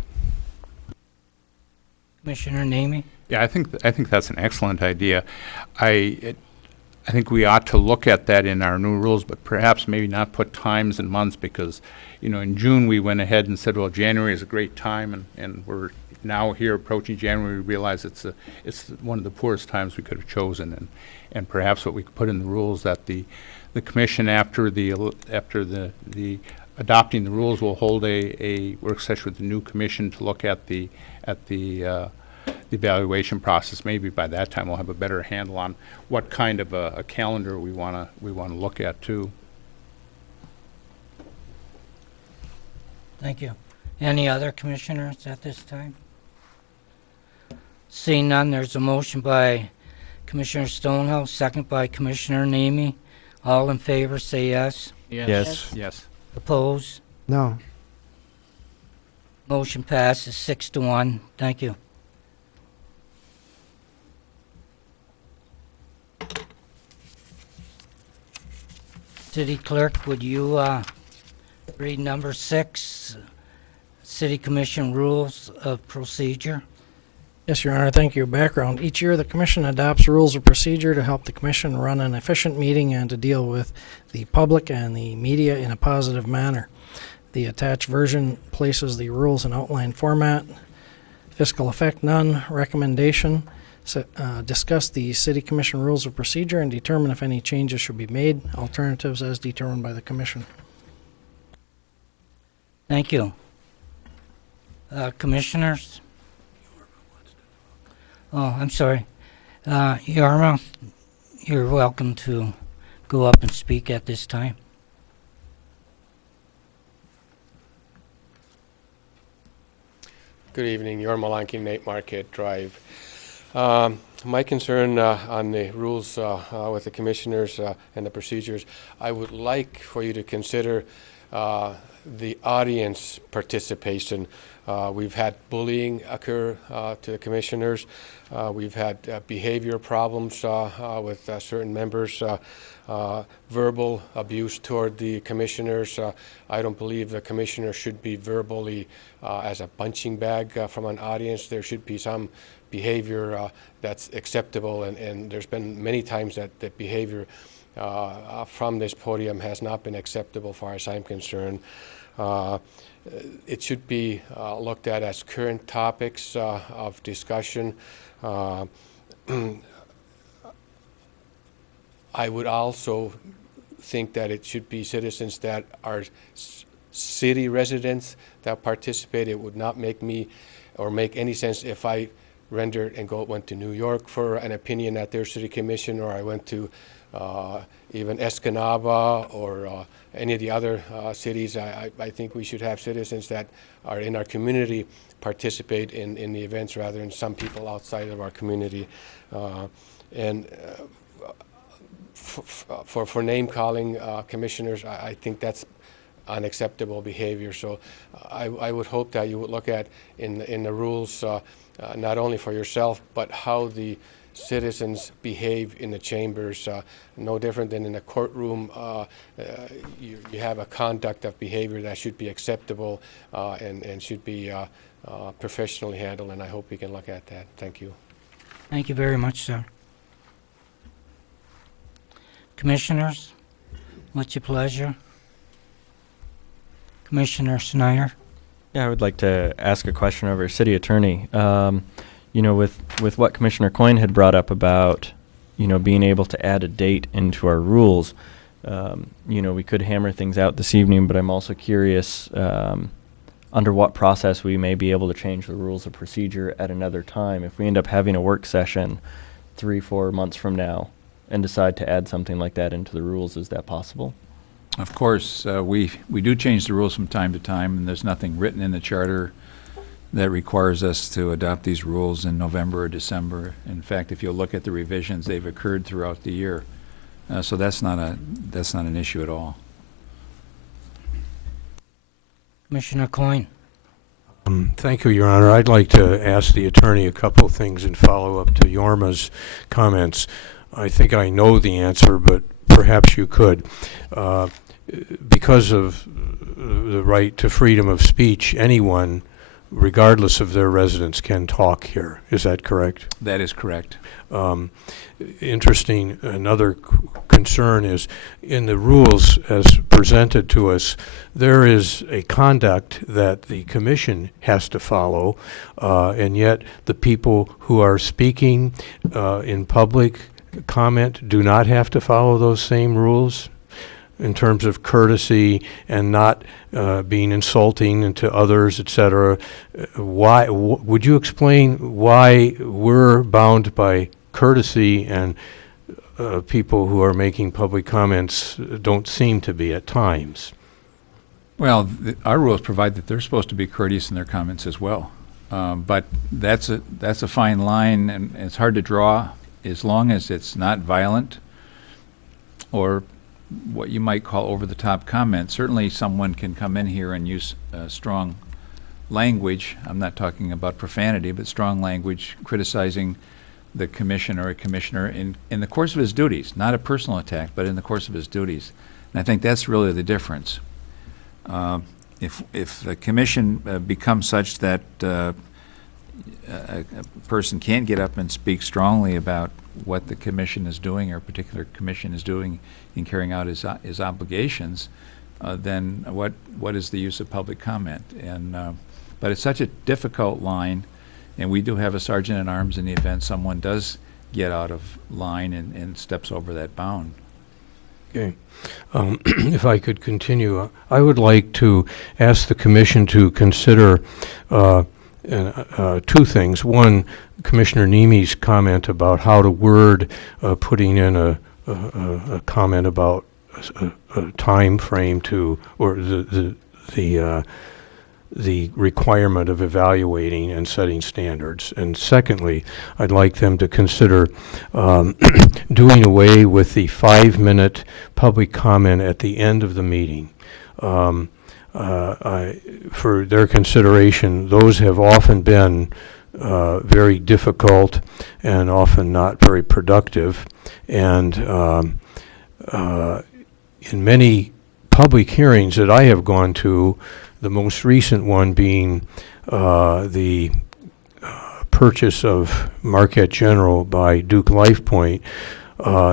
Commissioner Namey? Yeah, I think that's an excellent idea. I think we ought to look at that in our new rules, but perhaps maybe not put times and months, because in June we went ahead and said, well, January is a great time, and we're now here approaching January. We realize it's one of the poorest times we could have chosen, and perhaps what we could put in the rules that the commission after the adopting the rules will hold a work session with the new commission to look at the evaluation process. Maybe by that time we'll have a better handle on what kind of a calendar we want to look at too. Thank you. Any other commissioners at this time? Seeing none, there's a motion by Commissioner Stonehouse, second by Commissioner Namey. All in favor, say yes. Yes. Yes. Opposed? No. Motion passes 6-1. Thank you. City Clerk, would you read number 6, City Commission Rules of Procedure? Yes, Your Honor. Thank you. Background. Each year, the Commission adopts rules of procedure to help the Commission run an efficient meeting and to deal with the public and the media in a positive manner. The attached version places the rules in outline format. Fiscal effect, none. Recommendation, discuss the City Commission rules of procedure and determine if any changes should be made. Alternatives as determined by the Commission. Thank you. Commissioners? Oh, I'm sorry. Yarma, you're welcome to go up and speak at this time. Good evening, Yorma Lanking, 8 Marquette Drive. My concern on the rules with the commissioners and the procedures, I would like for you to consider the audience participation. We've had bullying occur to the commissioners. We've had behavior problems with certain members, verbal abuse toward the commissioners. I don't believe the commissioner should be verbally as a punching bag from an audience. There should be some behavior that's acceptable, and there's been many times that behavior from this podium has not been acceptable, far as I'm concerned. It should be looked at as current topics of discussion. I would also think that it should be citizens that are city residents that participate. It would not make me or make any sense if I rendered and went to New York for an opinion at their city commission, or I went to even Escanaba or any of the other cities. I think we should have citizens that are in our community participate in the events rather than some people outside of our community. For name calling commissioners, I think that's unacceptable behavior. So I would hope that you would look at in the rules not only for yourself, but how the citizens behave in the chambers. No different than in a courtroom. You have a conduct of behavior that should be acceptable and should be professionally handled, and I hope we can look at that. Thank you. Thank you very much, sir. Commissioners, what's your pleasure? Commissioner Snyder? Yeah, I would like to ask a question of our city attorney. You know, with what Commissioner Coyne had brought up about, you know, being able to add a date into our rules, you know, we could hammer things out this evening, but I'm also curious under what process we may be able to change the rules of procedure at another time. If we end up having a work session 3-4 months from now and decide to add something like that into the rules, is that possible? Of course, we do change the rules from time to time, and there's nothing written in the charter that requires us to adopt these rules in November or December. In fact, if you'll look at the revisions, they've occurred throughout the year. So that's not an issue at all. Commissioner Coyne? Thank you, Your Honor. I'd like to ask the attorney a couple of things in follow-up to Yorma's comments. I think I know the answer, but perhaps you could. Because of the right to freedom of speech, anyone, regardless of their residence, can talk here. Is that correct? That is correct. Interesting. Another concern is in the rules as presented to us, there is a conduct that the commission has to follow, and yet the people who are speaking in public comment do not have to follow those same rules in terms of courtesy and not being insulting to others, etc. Why would you explain why we're bound by courtesy and people who are making public comments don't seem to be at times? Well, our rules provide that they're supposed to be courteous in their comments as well. But that's a fine line, and it's hard to draw as long as it's not violent or what you might call over-the-top comment. Certainly someone can come in here and use strong language. I'm not talking about profanity, but strong language criticizing the commission or a commissioner in the course of his duties, not a personal attack, but in the course of his duties. And I think that's really the difference. If the commission becomes such that a person can't get up and speak strongly about what the commission is doing or a particular commission is doing in carrying out his obligations, then what is the use of public comment? And but it's such a difficult line, and we do have a sergeant at arms in the event someone does get out of line and steps over that bound. Okay. If I could continue, I would like to ask the commission to consider two things. One, Commissioner Nemi's comment about how to word putting in a comment about a time frame to, or the requirement of evaluating and setting standards. And secondly, I'd like them to consider doing away with the 5-minute public comment at the end of the meeting. for their consideration. Those have often been very difficult and often not very productive. And in many public hearings that I have gone to, the most recent one being the purchase of Marquette General by Duke LifePoint,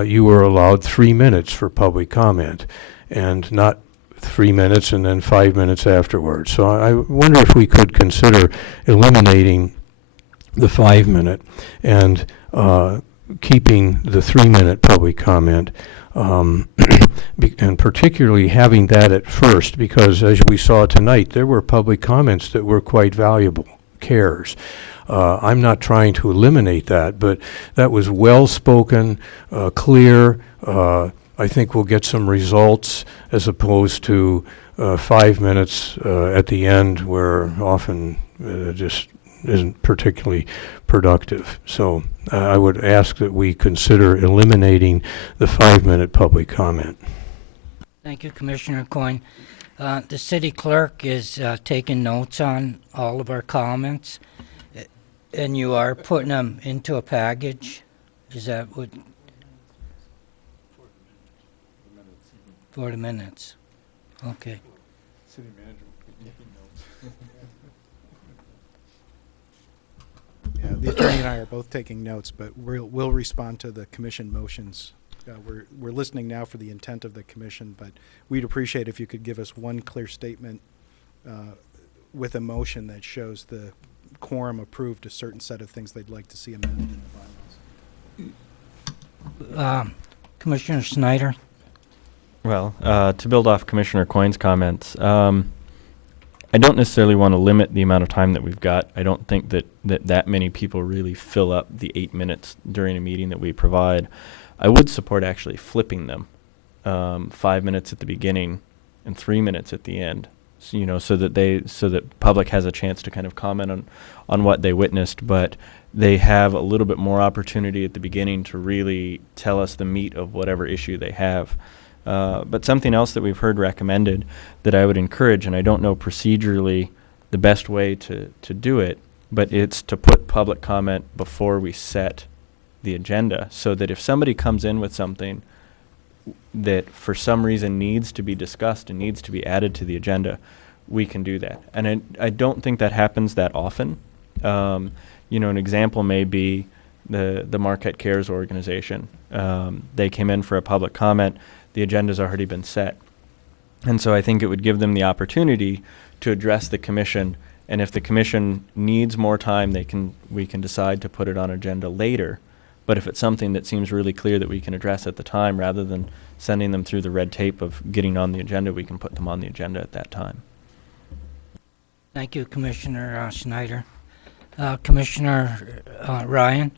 you were allowed 3 minutes for public comment, and not 3 minutes and then 5 minutes afterwards. So I wonder if we could consider eliminating the 5 minute and keeping the 3 minute public comment, and particularly having that at first, because as we saw tonight, there were public comments that were quite valuable, cares. I'm not trying to eliminate that, but that was well-spoken, clear. I think we'll get some results as opposed to 5 minutes at the end, where often just isn't particularly productive. So I would ask that we consider eliminating the 5 minute public comment. Thank you, Commissioner Coyne. The city clerk is taking notes on all of our comments, and you are putting them into a package. Is that what? 40 minutes. Okay. City manager will be taking notes. Yeah, the attorney and I are both taking notes, but we'll respond to the commission motions. We're listening now for the intent of the commission, but we'd appreciate if you could give us one clear statement with a motion that shows the quorum approved a certain set of things they'd like to see amended in the bylaws. Commissioner Snyder? Well, to build off Commissioner Coyne's comments, I don't necessarily want to limit the amount of time that we've got. I don't think that many people really fill up the 8 minutes during a meeting that we provide. I would support actually flipping them, 5 minutes at the beginning and 3 minutes at the end. So, so that public has a chance to kind of comment on what they witnessed, but they have a little bit more opportunity at the beginning to really tell us the meat of whatever issue they have. But something else that we've heard recommended that I would encourage, and I don't know procedurally the best way to do it, but it's to put public comment before we set the agenda, so that if somebody comes in with something that for some reason needs to be discussed and needs to be added to the agenda, we can do that. And I don't think that happens that often. An example may be the Marquette Cares organization. They came in for a public comment. The agenda's already been set. And so I think it would give them the opportunity to address the commission, and if the commission needs more time, we can decide to put it on agenda later. But if it's something that seems really clear that we can address at the time, rather than sending them through the red tape of getting on the agenda, we can put them on the agenda at that time. Thank you, Commissioner Schneider. Commissioner Ryan?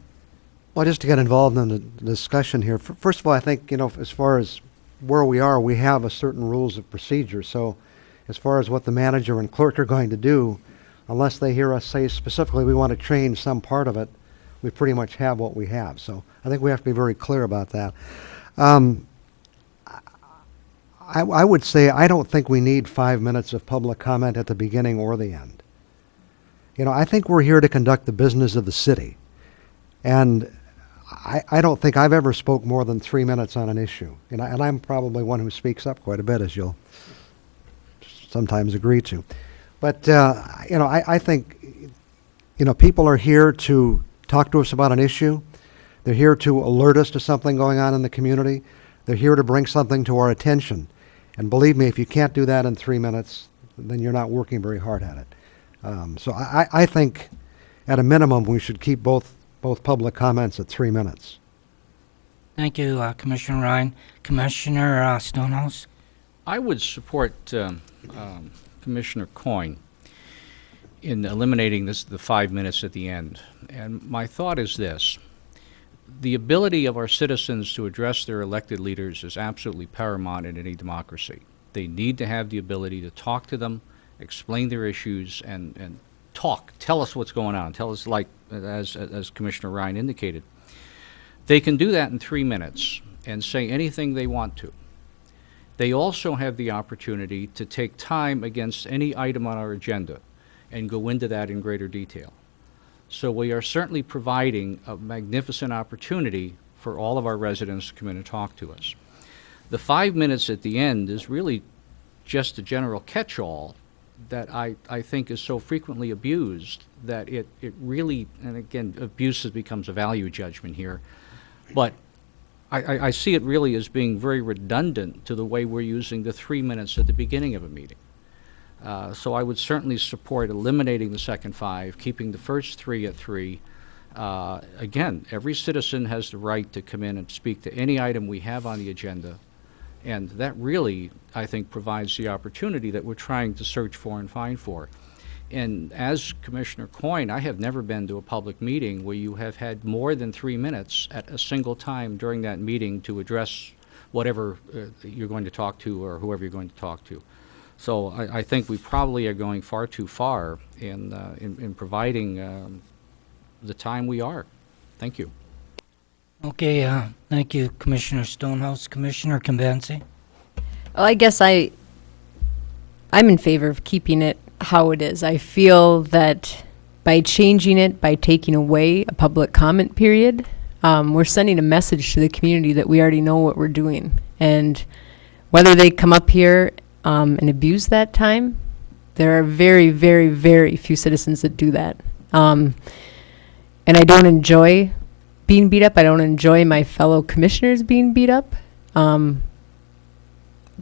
Well, just to get involved in the discussion here, first of all, I think, as far as where we are, we have a certain rules of procedure. So as far as what the manager and clerk are going to do, unless they hear us say specifically we want to change some part of it, we pretty much have what we have. So I think we have to be very clear about that. I would say I don't think we need 5 minutes of public comment at the beginning or the end. I think we're here to conduct the business of the city. And I don't think I've ever spoke more than 3 minutes on an issue. And I'm probably one who speaks up quite a bit, as you'll sometimes agree to. But, I think, people are here to talk to us about an issue. They're here to alert us to something going on in the community. They're here to bring something to our attention. And believe me, if you can't do that in 3 minutes, then you're not working very hard at it. So I think, at a minimum, we should keep both public comments at 3 minutes. Thank you, Commissioner Ryan. Commissioner Stonehouse? I would support Commissioner Coyne in eliminating the 5 minutes at the end. And my thought is this: the ability of our citizens to address their elected leaders is absolutely paramount in any democracy. They need to have the ability to talk to them, explain their issues, and tell us what's going on, tell us, like as Commissioner Ryan indicated. They can do that in 3 minutes and say anything they want to. They also have the opportunity to take time against any item on our agenda and go into that in greater detail. So we are certainly providing a magnificent opportunity for all of our residents to come in and talk to us. The 5 minutes at the end is really just a general catch-all that I think is so frequently abused that it really, and again, abuse becomes a value judgment here, but I see it really as being very redundant to the way we're using the 3 minutes at the beginning of a meeting. So I would certainly support eliminating the second 5, keeping the first 3 at 3. Again, every citizen has the right to come in and speak to any item we have on the agenda, and that really, I think, provides the opportunity that we're trying to search for and find for. And as Commissioner Coyne, I have never been to a public meeting where you have had more than 3 minutes at a single time during that meeting to address whatever you're going to talk to or whoever you're going to talk to. So I think we probably are going far too far in providing the time we are. Thank you. Okay, thank you, Commissioner Stonehouse. Commissioner Convenzi? Well, I guess I'm in favor of keeping it how it is. I feel that by changing it, by taking away a public comment period, we're sending a message to the community that we already know what we're doing. And whether they come up here and abuse that time, there are very, very, very few citizens that do that. And I don't enjoy being beat up. I don't enjoy my fellow commissioners being beat up.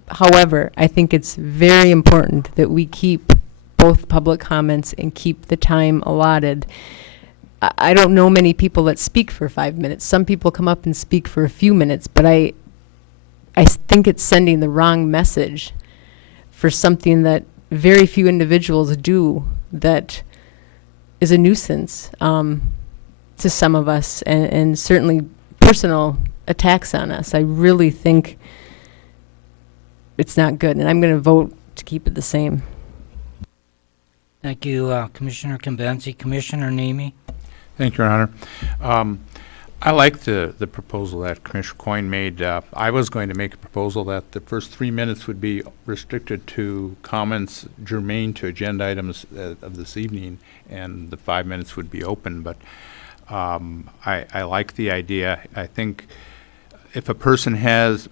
However, I think it's very important that we keep both public comments and keep the time allotted. I don't know many people that speak for 5 minutes. Some people come up and speak for a few minutes, but I think it's sending the wrong message for something that very few individuals do that is a nuisance to some of us, and certainly personal attacks on us. I really think it's not good, and I'm going to vote to keep it the same. Thank you, Commissioner Convenzi. Commissioner Nemi? Thank you, Your Honor. I like the proposal that Commissioner Coyne made. I was going to make a proposal that the first 3 minutes would be restricted to comments germane to agenda items of this evening, and the 5 minutes would be open. But I like the idea. I think if a person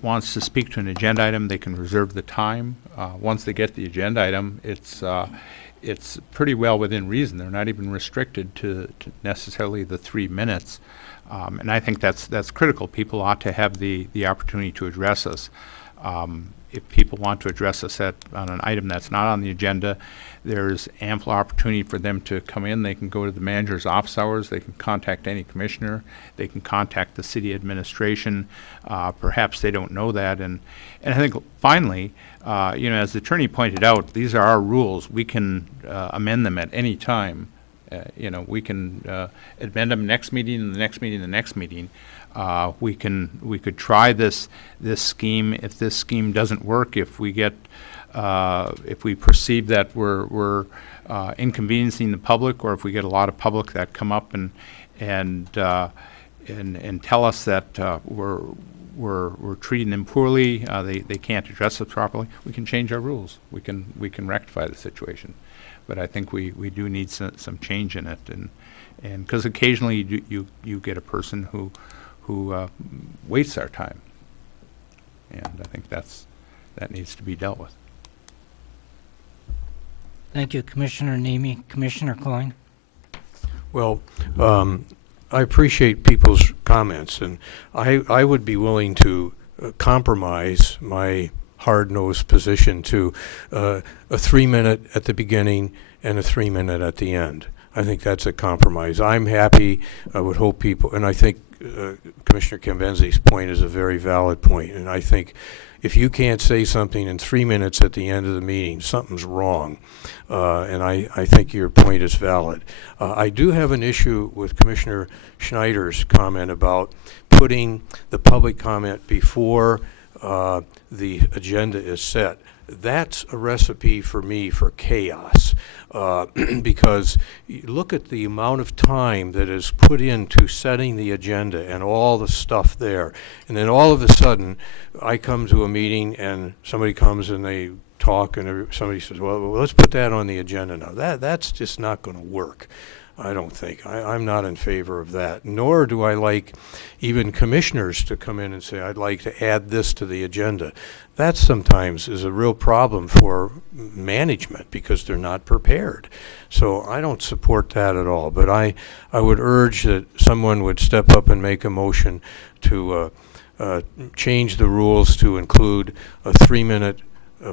wants to speak to an agenda item, they can reserve the time. Once they get the agenda item, it's pretty well within reason. They're not even restricted to necessarily the 3 minutes. And I think that's critical. People ought to have the opportunity to address us. If people want to address us on an item that's not on the agenda, there's ample opportunity for them to come in. They can go to the manager's office hours. They can contact any commissioner. They can contact the city administration. Perhaps they don't know that. And I think finally, as the attorney pointed out, these are our rules. We can amend them at any time. We can amend them next meeting, and the next meeting, and the next meeting. We could try this scheme. If this scheme doesn't work, if we perceive that we're inconveniencing the public, or if we get a lot of public that come up and tell us that we're treating them poorly, they can't address us properly, we can change our rules. We can rectify the situation. But I think we do need some change in it, and because occasionally you get a person who wastes our time, and I think that needs to be dealt with. Thank you, Commissioner Nemi. Commissioner Coyne? Well, I appreciate people's comments, and I would be willing to compromise my hard-nosed position to a 3 minute at the beginning and a 3 minute at the end. I think that's a compromise. I'm happy. I would hope people, and I think Commissioner Convenzi's point is a very valid point, and I think if you can't say something in 3 minutes at the end of the meeting, something's wrong. And I think your point is valid. I do have an issue with Commissioner Schneider's comment about putting the public comment before the agenda is set. That's a recipe for me for chaos, because you look at the amount of time that is put into setting the agenda and all the stuff there, and then all of a sudden I come to a meeting and somebody comes and they talk and somebody says, well, let's put that on the agenda now. That's just not going to work. I don't think. I'm not in favor of that, nor do I like even commissioners to come in and say, I'd like to add this to the agenda. That sometimes is a real problem for management because they're not prepared. So I don't support that at all, but I would urge that someone would step up and make a motion to change the rules to include a 3-minute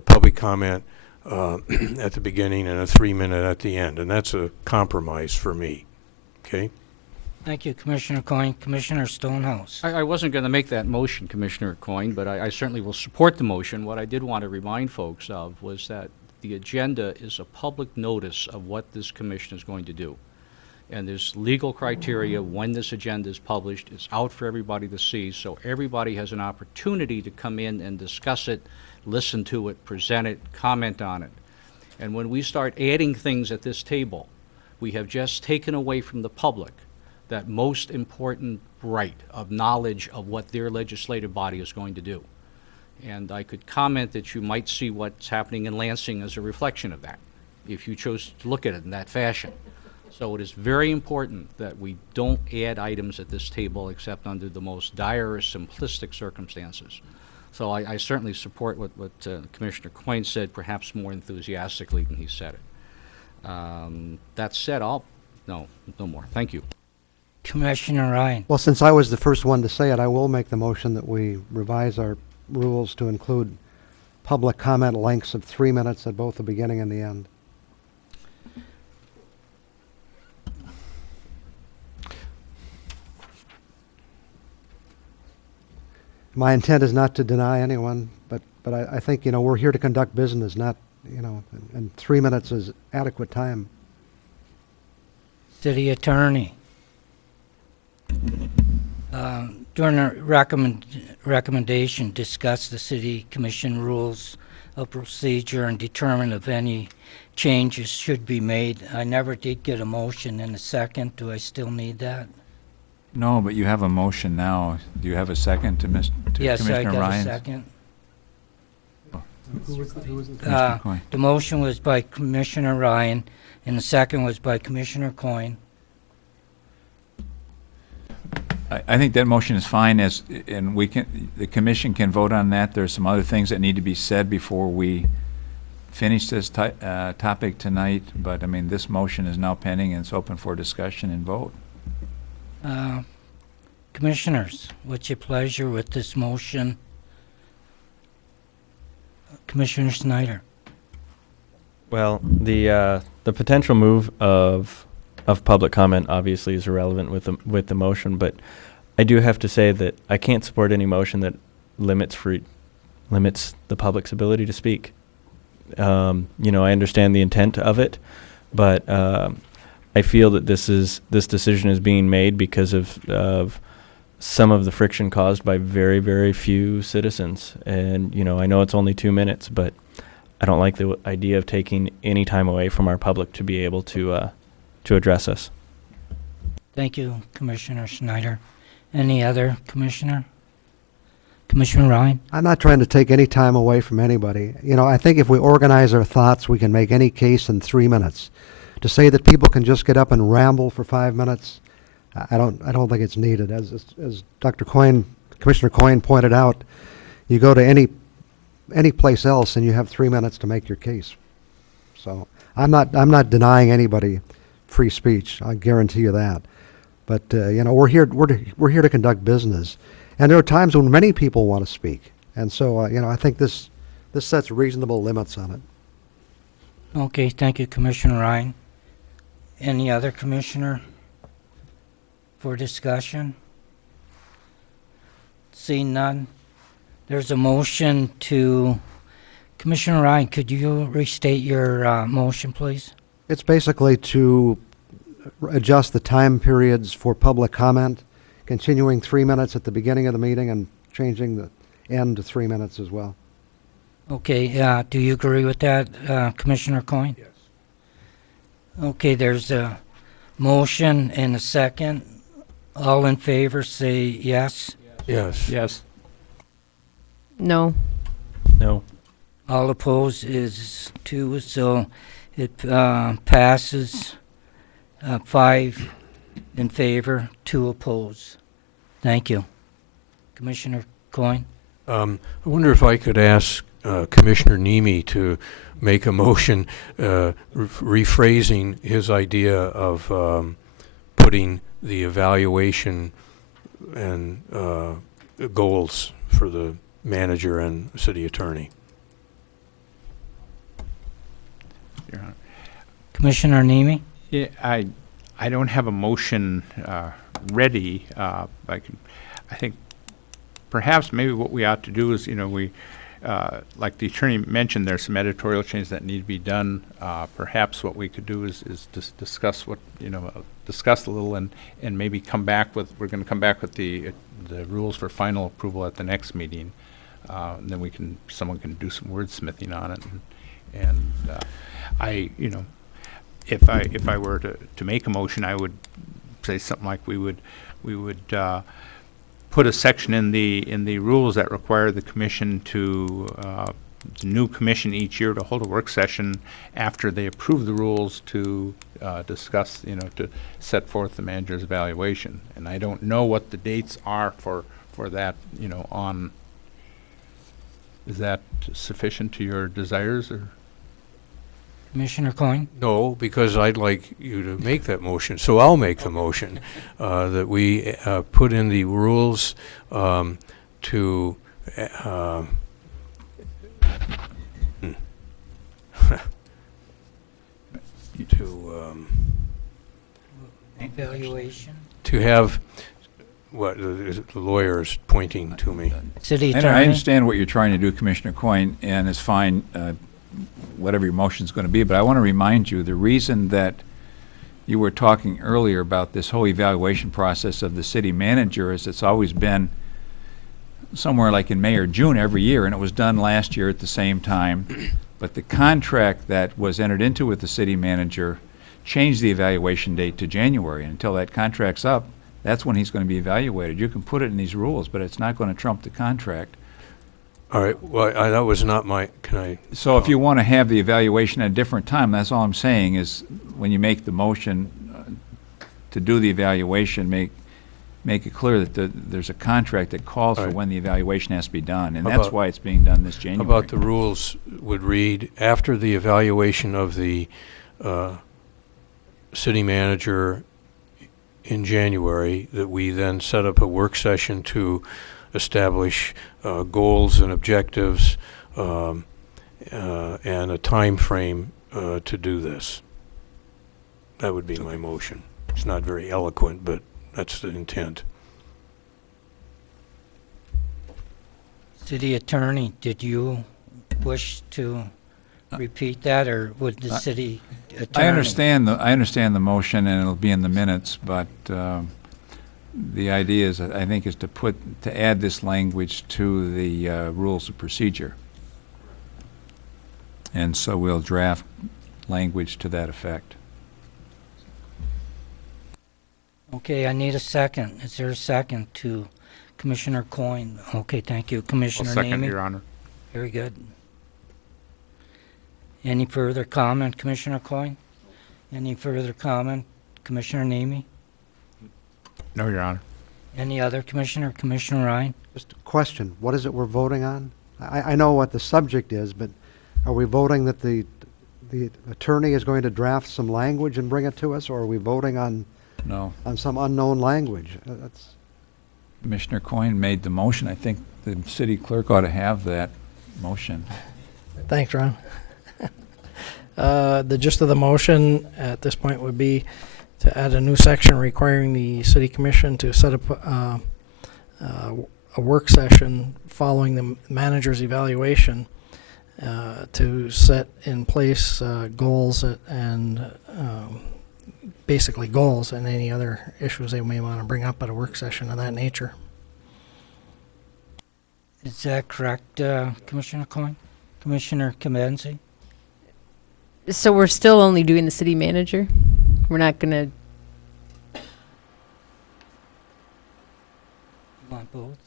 public comment at the beginning and a 3-minute at the end, and that's a compromise for me. Okay? Thank you, Commissioner Coyne. Commissioner Stonehouse. I wasn't going to make that motion, Commissioner Coyne, but I certainly will support the motion. What I did want to remind folks of was that the agenda is a public notice of what this commission is going to do. And there's legal criteria when this agenda is published. It's out for everybody to see, so everybody has an opportunity to come in and discuss it, listen to it, present it, comment on it. And when we start adding things at this table, we have just taken away from the public that most important right of knowledge of what their legislative body is going to do. And I could comment that you might see what's happening in Lansing as a reflection of that, if you chose to look at it in that fashion. So it is very important that we don't add items at this table except under the most dire or simplistic circumstances. So I certainly support what Commissioner Coyne said, perhaps more enthusiastically than he said it. That said, no more. Thank you. Commissioner Ryan. Well, since I was the first one to say it, I will make the motion that we revise our rules to include public comment lengths of 3 minutes at both the beginning and the end. My intent is not to deny anyone, but I think, we're here to conduct business, not, and 3 minutes is adequate time. City Attorney. During a recommendation, discuss the City Commission rules of procedure and determine if any changes should be made. I never did get a motion in a second. Do I still need that? No, but you have a motion now. Do you have a second to Yes, Commissioner I got Ryan's? a second. Who was the Commissioner Coyne. The motion was by Commissioner Ryan, and the second was by Commissioner Coyne. I think that motion is fine, and the commission can vote on that. There's some other things that need to be said before we finish this topic tonight, but I mean, this motion is now pending and it's open for discussion and vote. Commissioners, what's your pleasure with this motion? Commissioner Snyder. Well, the potential move of public comment obviously is irrelevant with the motion, but I do have to say that I can't support any motion that limits the public's ability to speak. I understand the intent of it, but I feel that this decision is being made because of some of the friction caused by very, very few citizens. And I know it's only 2 minutes, but I don't like the idea of taking any time away from our public to be able to address us. Thank you, Commissioner Snyder. Any other commissioner? Commissioner Ryan? I'm not trying to take any time away from anybody. I think if we organize our thoughts, we can make any case in 3 minutes. To say that people can just get up and ramble for 5 minutes, I don't think it's needed. As Dr. Coyne, Commissioner Coyne pointed out, you go to any place else and you have 3 minutes to make your case. So I'm not denying anybody free speech. I guarantee you that. But we're here to conduct business, and there are times when many people want to speak, and so I think this sets reasonable limits on it. Okay, thank you, Commissioner Ryan. Any other commissioner for discussion? Seeing none, there's a motion to. Commissioner Ryan, could you restate your motion, please? It's basically to adjust the time periods for public comment, continuing 3 minutes at the beginning of the meeting and changing the end to 3 minutes as well. Okay, do you agree with that, Commissioner Coyne? Yes. Okay, there's a motion and a second. All in favor say yes. Yes. Yes. No. No. All opposed is 2, so it passes 5 in favor, 2 opposed. Thank you. Commissioner Coyne? I wonder if I could ask Commissioner Nemi to make a motion rephrasing his idea of putting the evaluation and goals for the manager and city attorney. Your Honor. Commissioner Nemi? Yeah, I don't have a motion ready. I think perhaps maybe what we ought to do is, we, like the attorney mentioned, there's some editorial changes that need to be done. Perhaps what we could do is just discuss discuss a little and maybe come back with, we're going to come back with the rules for final approval at the next meeting. And then someone can do some wordsmithing on it. And if I were to make a motion, I would say something like we would put a section in the rules that require the commission the new commission each year to hold a work session after they approve the rules to discuss, to set forth the manager's evaluation. And I don't know what the dates are for that, is that sufficient to your desires, or? Commissioner Coyne? No, because I'd like you to make that motion. So I'll make the motion that we put in the rules to Evaluation? to have what the lawyer is pointing to me. City And attorney? I understand what you're trying to do, Commissioner Coyne, and it's fine, whatever your motion's going to be, but I want to remind you, the reason that you were talking earlier about this whole evaluation process of the city manager is it's always been somewhere like in May or June every year, and it was done last year at the same time. But the contract that was entered into with the city manager changed the evaluation date to January. And until that contract's up, that's when he's going to be evaluated. You can put it in these rules, but it's not going to trump the contract. All right, well, that was not my, can I? So if you want to have the evaluation at a different time, that's all I'm saying is when you make the motion to do the evaluation, make it clear that there's a contract that calls for when the evaluation has to be done, and that's why it's being done this January. How about the rules would read, after the evaluation of the city manager in January, that we then set up a work session to establish goals and objectives and a time frame to do this. That would be my motion. It's not very eloquent, but that's the intent. City attorney, did you wish to repeat that, or would the city attorney? I understand the motion, and it'll be in the minutes, but the idea is, I think, is to add this language to the rules of procedure. And so we'll draft language to that effect. Okay, I need a second. Is there a second to Commissioner Coyne? Okay, thank you. Commissioner I'll second, Namey? Your Honor. Very good. Any further comment, Commissioner Coyne? Any further comment, Commissioner Namey? No, Your Honor. Any other commissioner? Commissioner Ryan? Just a question, what is it we're voting on? I know what the subject is, but are we voting that the attorney is going to draft some language and bring it to us, or are we voting on some unknown language? That's Commissioner Coyne made the motion. I think the city clerk ought to have that motion. Thanks, Ron. The gist of the motion at this point would be to add a new section requiring the city commission to set up a work session following the manager's evaluation to set in place goals and basically goals and any other issues they may want to bring up at a work session of that nature. Is that correct, Commissioner Coyne? Commissioner Kimenzi? So we're still only doing the city manager? We're not gonna, You want both?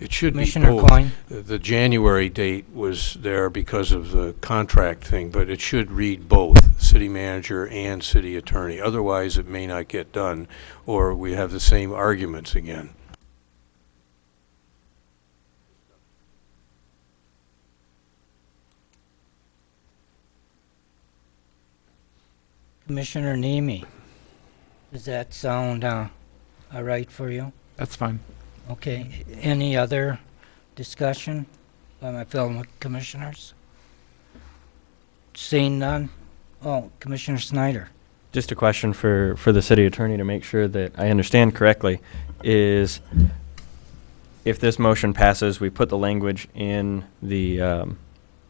It should be Commissioner both. Coyne? The January date was there because of the contract thing, but it should read both, city manager and city attorney. Otherwise, it may not get done, or we have the same arguments again. Commissioner Nemi, does that sound all right for you? That's fine. Okay, any other discussion by my fellow commissioners? Seeing none? Oh, Commissioner Snyder. Just a question for the city attorney to make sure that I understand correctly is if this motion passes, we put the language in the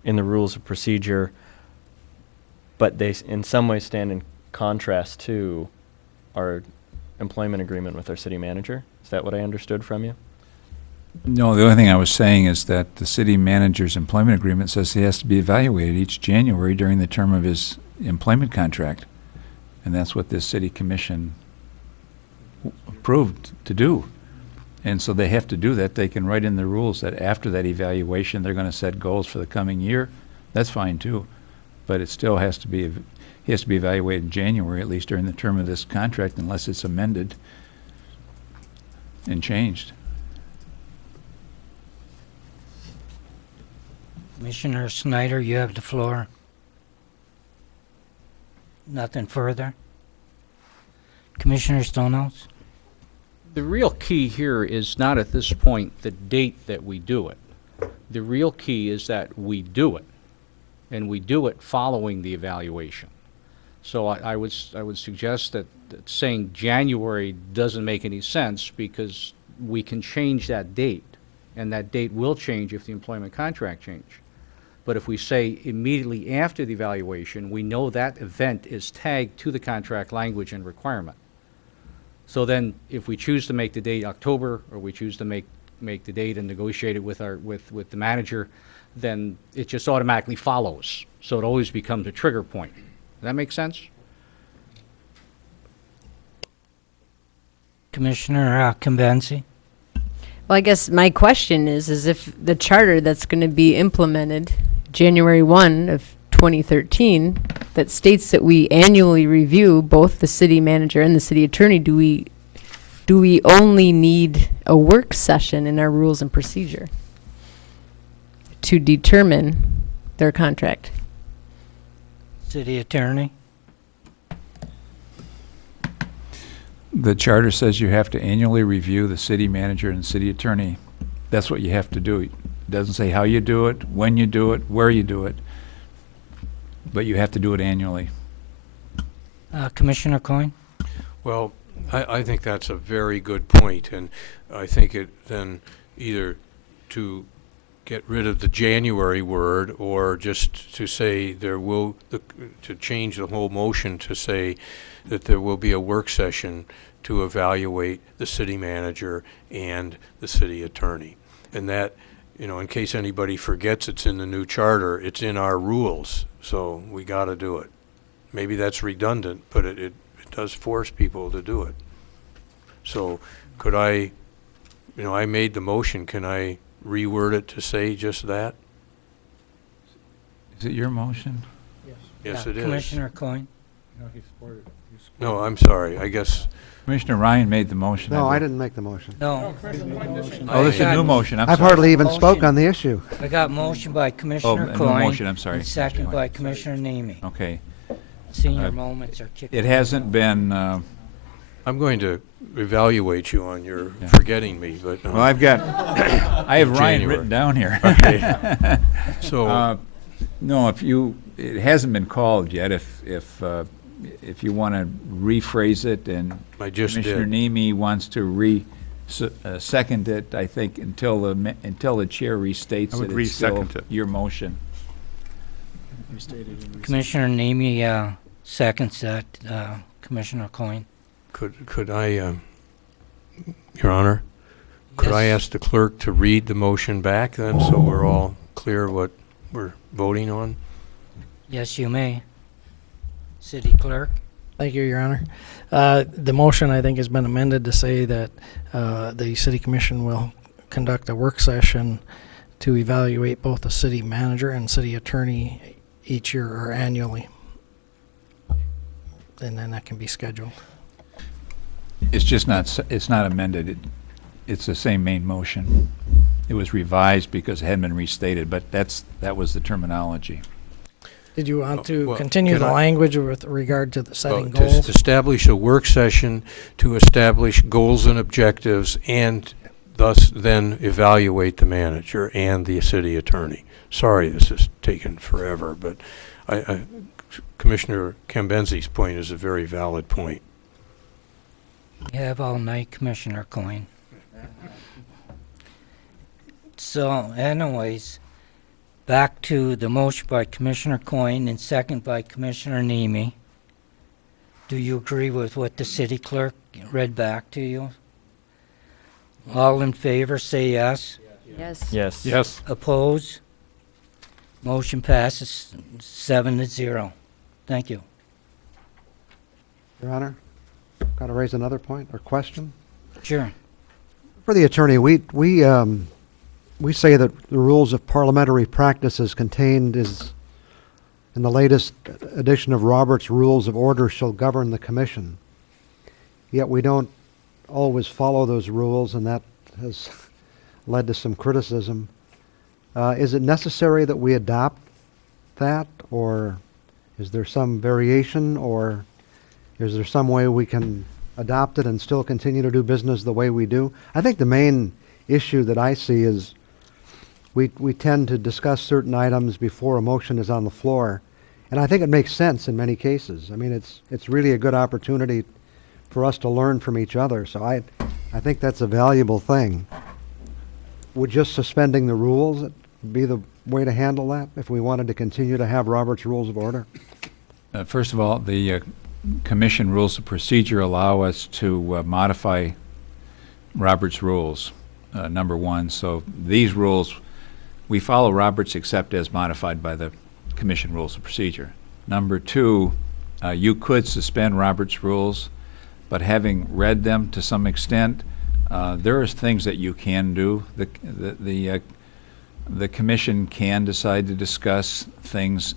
rules of procedure, but they in some way stand in contrast to our employment agreement with our city manager. Is that what I understood from you? No, the only thing I was saying is that the city manager's employment agreement says he has to be evaluated each January during the term of his employment contract. And that's what this city commission approved to do. And so they have to do that. They can write in the rules that after that evaluation, they're going to set goals for the coming year. That's fine too. But it still has to be, he has to be evaluated in January, at least during the term of this contract, unless it's amended and changed. Commissioner Snyder, you have the floor. Nothing further? Commissioner Stonehouse? The real key here is not at this point the date that we do it. The real key is that we do it, and we do it following the evaluation. So I would suggest that saying January doesn't make any sense because we can change that date, and that date will change if the employment contract change. But if we say immediately after the evaluation, we know that event is tagged to the contract language and requirement. So then if we choose to make the date October, or we choose to make the date and negotiate it with the manager, then it just automatically follows. So it always becomes a trigger point. Does that make sense? Commissioner Kimenzi? well, I guess my question is if the charter that's going to be implemented January 1 of 2013 that states that we annually review both the city manager and the city attorney, do we only need a work session in our rules and procedure to determine their contract? City attorney? The charter says you have to annually review the city manager and city attorney. That's what you have to do. It doesn't say how you do it, when you do it, where you do it, but you have to do it annually. Commissioner Coyne? Well, I think that's a very good point, and I think it then either to get rid of the January word or just to say to change the whole motion to say that there will be a work session to evaluate the city manager and the city attorney. And that, in case anybody forgets, it's in the new charter, it's in our rules, so we got to do it. Maybe that's redundant, but it does force people to do it. So could I made the motion, can I reword it to say just that? Is it your motion? Yes, Yeah, it is. Commissioner Coyne? No, I'm sorry, I guess. Commissioner Ryan made the motion. No, I believe. didn't make the motion. No. Oh, this is a new motion. I'm I've sorry. hardly even spoke on the issue. I got motion by Commissioner a new Coyne. motion, I'm sorry. And second Commissioner by Coyne. Commissioner Nemi. Okay. Senior moments are kicking. It hasn't been, I'm going to evaluate you on your forgetting me, but. well, I've got, I have Ryan January. written down here. Okay. So. No, it hasn't been called yet. If you want to rephrase it and I just Commissioner did. Nemi wants to second it, I think until the chair restates I would it, it's still re-second it. your motion. Commissioner Nemi seconds that. Commissioner Coyne? Could I, Your Honor? Could I Yes. ask the clerk to read the motion back then, so we're all clear what we're voting on? Yes, you may. City Clerk? Thank you, Your Honor. The motion, I think, has been amended to say that the city commission will conduct a work session to evaluate both the city manager and city attorney each year or annually. And then that can be scheduled. It's just not, it's not amended. It's the same main motion. It was revised because it hadn't been restated, but that was the terminology. Did you want to well, continue can the I- language with regard to the setting To goals? establish a work session to establish goals and objectives and thus then evaluate the manager and the city attorney. Sorry this has taken forever, but Commissioner Cambenzi's point is a very valid point. You have all night, Commissioner Coyne. So anyways, back to the motion by Commissioner Coyne and second by Commissioner Nemi. Do you agree with what the city clerk read back to you? All in favor, say yes. Yes. Yes. Yes. Oppose? Motion passes 7-0. Thank you. Your Honor, got to raise another point or question? Sure. For the attorney, we say that the rules of parliamentary practice as contained is in the latest edition of Robert's Rules of Order shall govern the commission. Yet we don't always follow those rules, and that has led to some criticism. Is it necessary that we adopt that, or is there some variation, or is there some way we can adopt it and still continue to do business the way we do? I think the main issue that I see is we tend to discuss certain items before a motion is on the floor, and I think it makes sense in many cases. I mean, it's really a good opportunity for us to learn from each other, so I think that's a valuable thing. Would just suspending the rules be the way to handle that if we wanted to continue to have Robert's Rules of Order? First of all, the commission rules of procedure allow us to modify Robert's rules, number one. So these rules, we follow Robert's except as modified by the commission rules of procedure. Number two, you could suspend Robert's rules, but having read them to some extent, there are things that you can do. The commission can decide to discuss things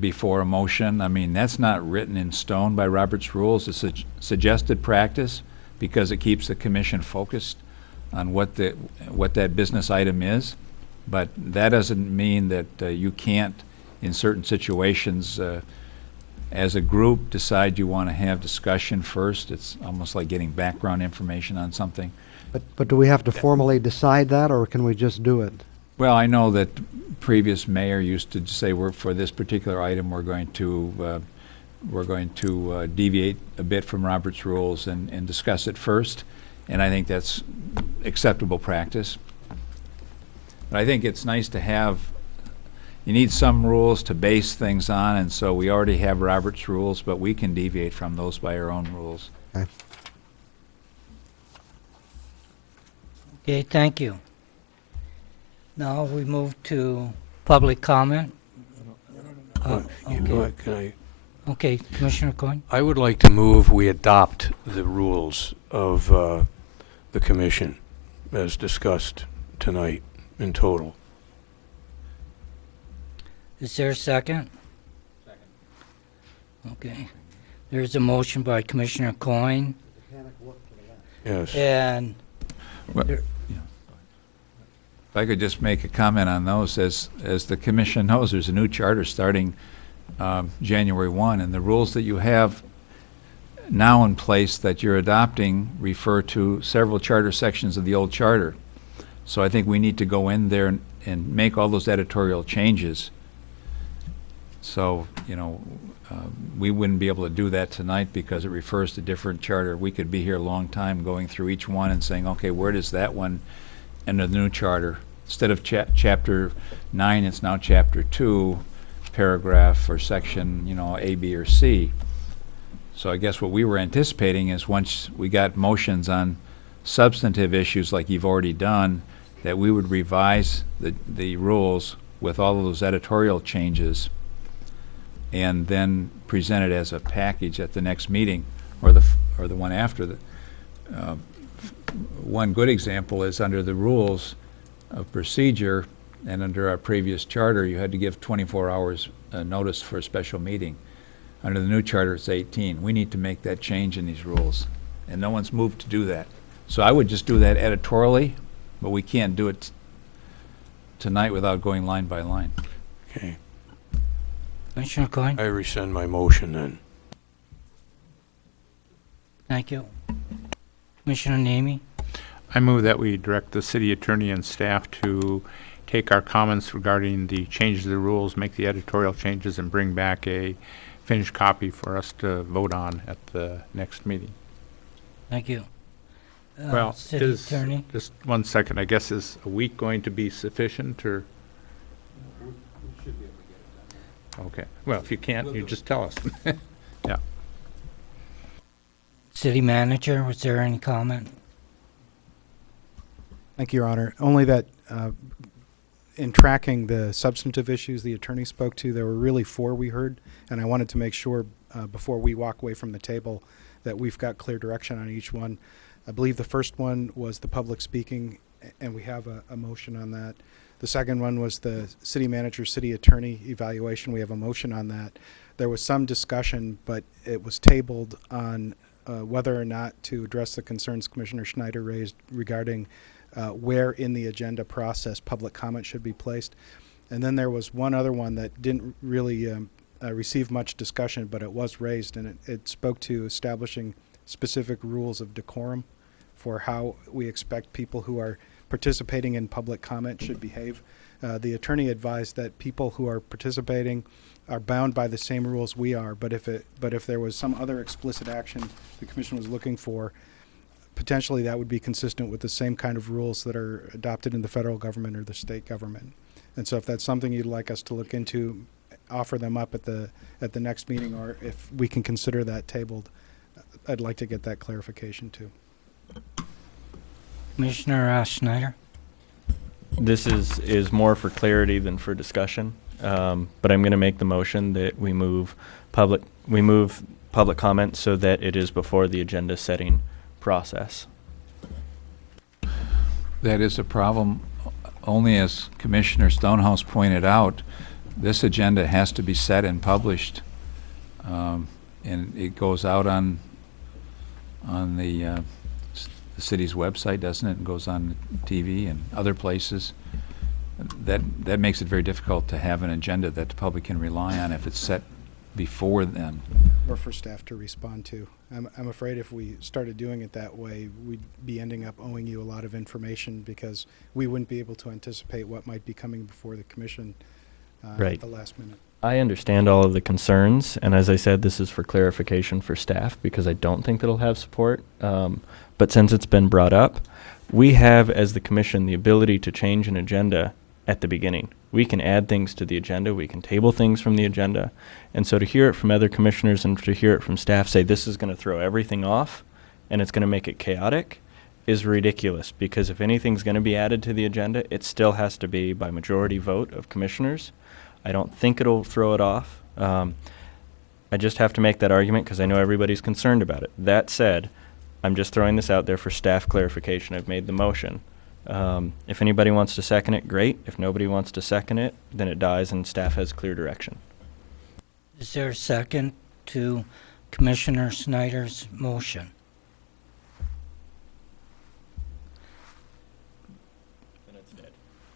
before a motion. I mean, that's not written in stone by Robert's rules. It's a suggested practice because it keeps the commission focused on what that business item is. But that doesn't mean that you can't, in certain situations, as a group, decide you want to have discussion first. It's almost like getting background information on something. But do we have to formally decide that, or can we just do it? Well, I know that previous mayor used to say, for this particular item, we're going to deviate a bit from Robert's rules and discuss it first, and I think that's acceptable practice. But I think it's nice to have, you need some rules to base things on, and so we already have Robert's rules, but we can deviate from those by our own rules. Okay. Okay, thank you. Now we move to public comment. You know what, can I? Okay, Commissioner Coyne. I would like to move we adopt the rules of the commission as discussed tonight in total. Is there a second? Second. Okay. There's a motion by Commissioner Coyne. Yes. And Well, if I could just make a comment on those, as the commission knows, there's a new charter starting January 1, and the rules that you have now in place that you're adopting refer to several charter sections of the old charter. So I think we need to go in there and make all those editorial changes. So, we wouldn't be able to do that tonight because it refers to different charter. We could be here a long time going through each one and saying, okay, where does that one enter the new charter? Instead of chapter 9, it's now chapter 2, paragraph or section, A, B, or C. So I guess what we were anticipating is once we got motions on substantive issues like you've already done, that we would revise the rules with all of those editorial changes and then present it as a package at the next meeting or the one after. One good example is under the rules of procedure and under our previous charter, you had to give 24 hours notice for a special meeting. Under the new charter, it's 18. We need to make that change in these rules, and no one's moved to do that. So I would just do that editorially, but we can't do it tonight without going line by line. Okay. Commissioner Coyne? I rescind my motion then. Thank you. Commissioner Namey? I move that we direct the city attorney and staff to take our comments regarding the changes to the rules, make the editorial changes, and bring back a finished copy for us to vote on at the next meeting. Thank you. Well, City Attorney? just 1 second, I guess, is a week going to be sufficient, or? Okay, well, if you can't, you just tell us. Yeah. City Manager, was there any comment? Thank you, Your Honor. Only that in tracking the substantive issues the attorney spoke to, there were really 4 we heard, and I wanted to make sure before we walk away from the table that we've got clear direction on each one. I believe the first one was the public speaking, and we have a motion on that. The second one was the city manager, city attorney evaluation. We have a motion on that. There was some discussion, but it was tabled on whether or not to address the concerns Commissioner Schneider raised regarding where in the agenda process public comment should be placed. And then there was one other one that didn't really receive much discussion, but it was raised, and it spoke to establishing specific rules of decorum for how we expect people who are participating in public comment should behave. The attorney advised that people who are participating are bound by the same rules we are, but if there was some other explicit action the commission was looking for, potentially that would be consistent with the same kind of rules that are adopted in the federal government or the state government. And so if that's something you'd like us to look into, offer them up at the next meeting, or if we can consider that tabled, I'd like to get that clarification too. Commissioner Schneider? This is more for clarity than for discussion, but I'm going to make the motion that we move public comment so that it is before the agenda setting process. That is a problem only, as Commissioner Stonehouse pointed out. This agenda has to be set and published, and it goes out on the city's website, doesn't it? And goes on TV and other places. That makes it very difficult to have an agenda that the public can rely on if it's set before then. Or for staff to respond to. I'm afraid if we started doing it that way, we'd be ending up owing you a lot of information because we wouldn't be able to anticipate what might be coming before the commission Right. at the last minute. I understand all of the concerns, and as I said, this is for clarification for staff because I don't think that'll have support. But since it's been brought up, we have, as the commission, the ability to change an agenda at the beginning. We can add things to the agenda. We can table things from the agenda. And so to hear it from other commissioners and to hear it from staff say this is going to throw everything off and it's going to make it chaotic is ridiculous, because if anything's going to be added to the agenda, it still has to be by majority vote of commissioners. I don't think it'll throw it off. I just have to make that argument because I know everybody's concerned about it. That said, I'm just throwing this out there for staff clarification. I've made the motion. If anybody wants to second it, great. If nobody wants to second it, then it dies and staff has clear direction. Is there a second to Commissioner Snyder's motion?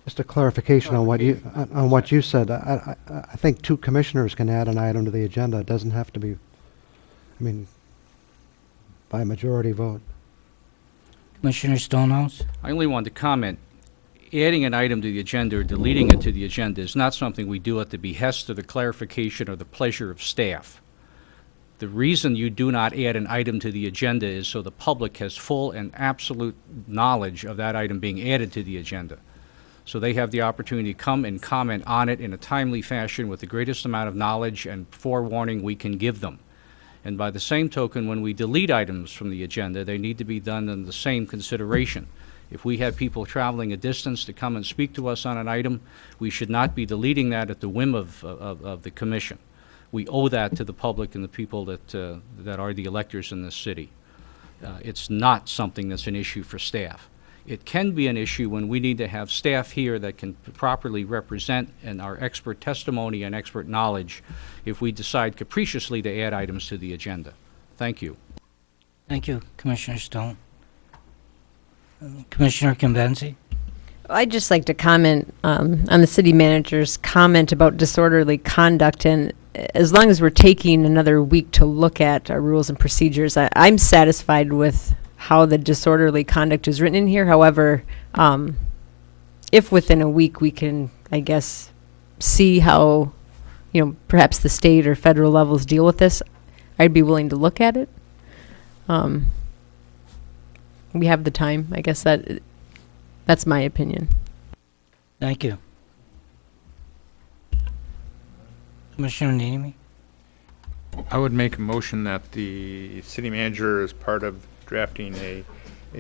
Just a clarification on what you said. I think 2 commissioners can add an item to the agenda. It doesn't have to be, by majority vote. Commissioner Stonehouse? I only wanted to comment, adding an item to the agenda or deleting it to the agenda is not something we do at the behest of the clarification or the pleasure of staff. The reason you do not add an item to the agenda is so the public has full and absolute knowledge of that item being added to the agenda. So they have the opportunity to come and comment on it in a timely fashion with the greatest amount of knowledge and forewarning we can give them. And by the same token, when we delete items from the agenda, they need to be done in the same consideration. If we have people traveling a distance to come and speak to us on an item, we should not be deleting that at the whim of the commission. We owe that to the public and the people that are the electors in this city. It's not something that's an issue for staff. It can be an issue when we need to have staff here that can properly represent and our expert testimony and expert knowledge if we decide capriciously to add items to the agenda. Thank you. Thank you, Commissioner Stone. Commissioner Convenzi? I'd just like to comment on the city manager's comment about disorderly conduct. And as long as we're taking another week to look at our rules and procedures, I'm satisfied with how the disorderly conduct is written in here. However, if within a week we can, I guess, see how, perhaps the state or federal levels deal with this, I'd be willing to look at it. We have the time. I guess that's my opinion. Thank you. Commissioner Nemi? I would make a motion that the city manager, as part of drafting a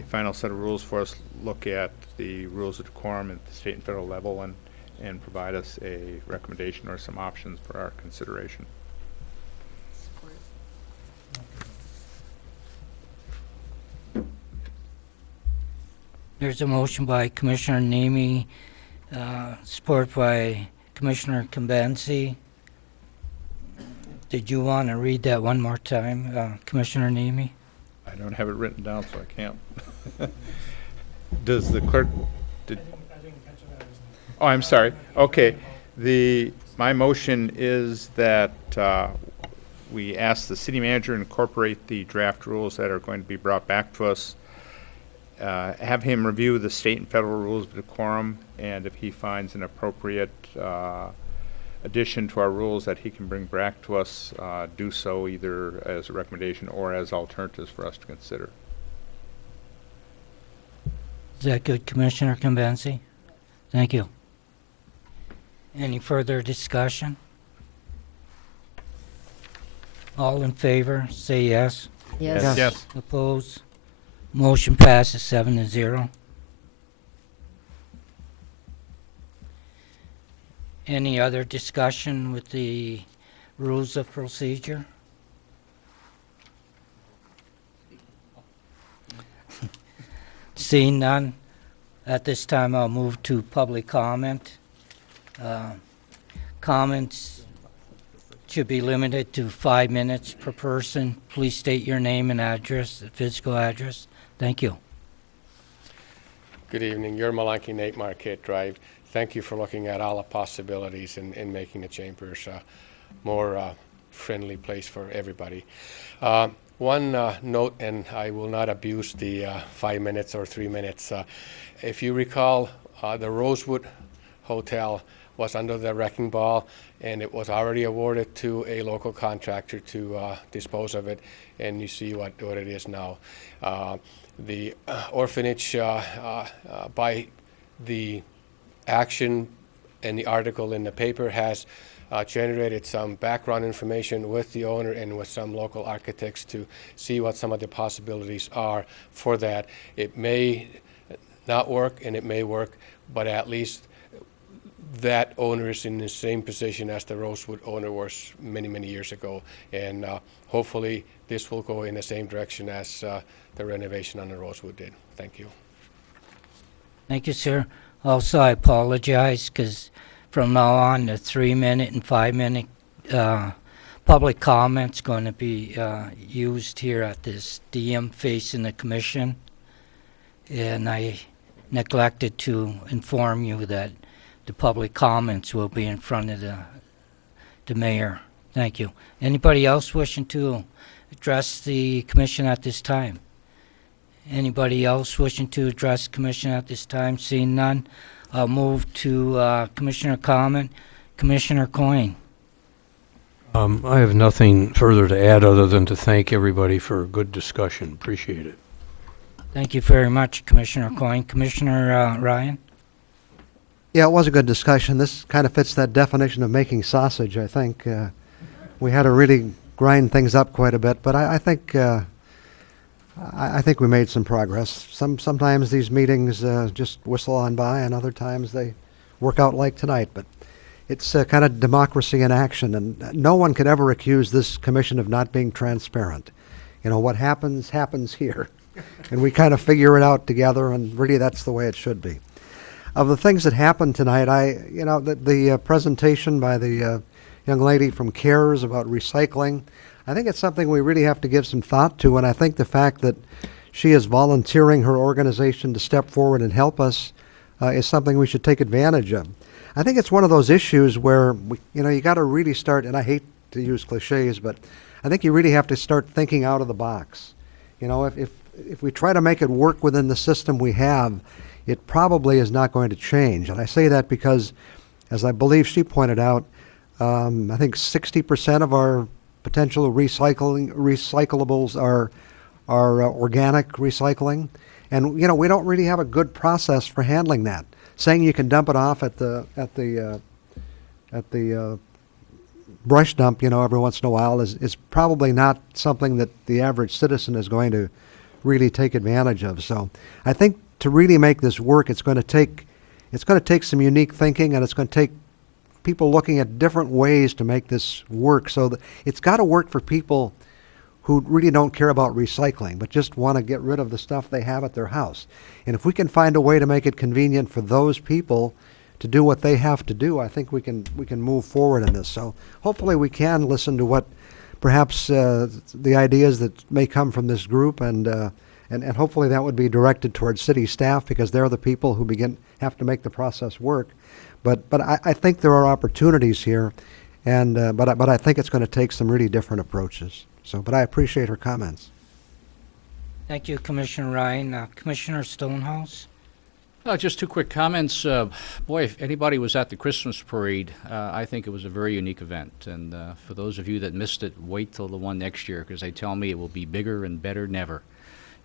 final set of rules for us, look at the rules of decorum at the state and federal level and provide us a recommendation or some options for our consideration. There's a motion by Commissioner Nemi, support by Commissioner Convenzi. Did you want to read that one more time, Commissioner Nemi? I don't have it written down, so I can't. Does the clerk? Oh, I'm sorry. Okay. My motion is that we ask the city manager to incorporate the draft rules that are going to be brought back to us. Have him review the state and federal rules of decorum, and if he finds an appropriate addition to our rules that he can bring back to us, do so either as a recommendation or as alternatives for us to consider. Is that good, Commissioner Convenzi? Thank you. Any further discussion? All in favor, say yes. Yes. Yes. Yes. Opposed? Motion passes 7-0. Any other discussion with the rules of procedure? Seeing none, at this time I'll move to public comment. Comments should be limited to 5 minutes per person. Please state your name and address, physical address. Thank you. Good evening. Your Malanky Nate Marquette Drive. Thank you for looking at all the possibilities in making the chambers a more friendly place for everybody. One note, and I will not abuse the 5 minutes or 3 minutes. If you recall, the Rosewood Hotel was under the wrecking ball, and it was already awarded to a local contractor to dispose of it, and you see what it is now. The orphanage, by the action and the article in the paper, has generated some background information with the owner and with some local architects to see what some of the possibilities are for that. It may not work and it may work, but at least that owner is in the same position as the Rosewood owner was many, many years ago. And hopefully this will go in the same direction as the renovation on the Rosewood did. Thank you. Thank you, sir. Also, I apologize because from now on, the 3-minute and 5-minute public comments going to be used here at this diem facing the commission. And I neglected to inform you that the public comments will be in front of the mayor. Thank you. Anybody else wishing to address the commission at this time? Anybody else wishing to address the commission at this time? Seeing none, I'll move to commissioner comment. Commissioner Coyne. I have nothing further to add other than to thank everybody for a good discussion. Appreciate it. Thank you very much, Commissioner Coyne. Commissioner Ryan? Yeah, it was a good discussion. This kind of fits that definition of making sausage, I think. We had a really grind things up quite a bit, but I think I think we made some progress. Sometimes these meetings just whistle on by, and other times they work out like tonight. But it's kind of democracy in action, and no one could ever accuse this commission of not being transparent. You know, what happens, happens here. And we kind of figure it out together, and really that's the way it should be. Of the things that happened tonight, the presentation by the young lady from CARES about recycling, I think it's something we really have to give some thought to, and I think the fact that she is volunteering her organization to step forward and help us is something we should take advantage of. I think it's one of those issues where, you got to really start, and I hate to use cliches, but I think you really have to start thinking out of the box. You know, if we try to make it work within the system we have, it probably is not going to change. And I say that because, as I believe she pointed out, I think 60% of our potential recyclables are organic recycling, and we don't really have a good process for handling that. Saying you can dump it off at the brush dump, every once in a while is probably not something that the average citizen is going to really take advantage of. So I think to really make this work, it's going to take some unique thinking, and it's going to take people looking at different ways to make this work. So that it's got to work for people who really don't care about recycling, but just want to get rid of the stuff they have at their house. And if we can find a way to make it convenient for those people to do what they have to do, I think we can move forward in this. So hopefully we can listen to what perhaps the ideas that may come from this group, and hopefully that would be directed towards city staff, because they're the people who have to make the process work. But I think there are opportunities here, and but I think it's going to take some really different approaches. But I appreciate her comments. Thank you, Commissioner Ryan. Commissioner Stonehouse? Just two quick comments. Boy, if anybody was at the Christmas parade, I think it was a very unique event. And for those of you that missed it, wait till the one next year, because they tell me it will be bigger and better than ever.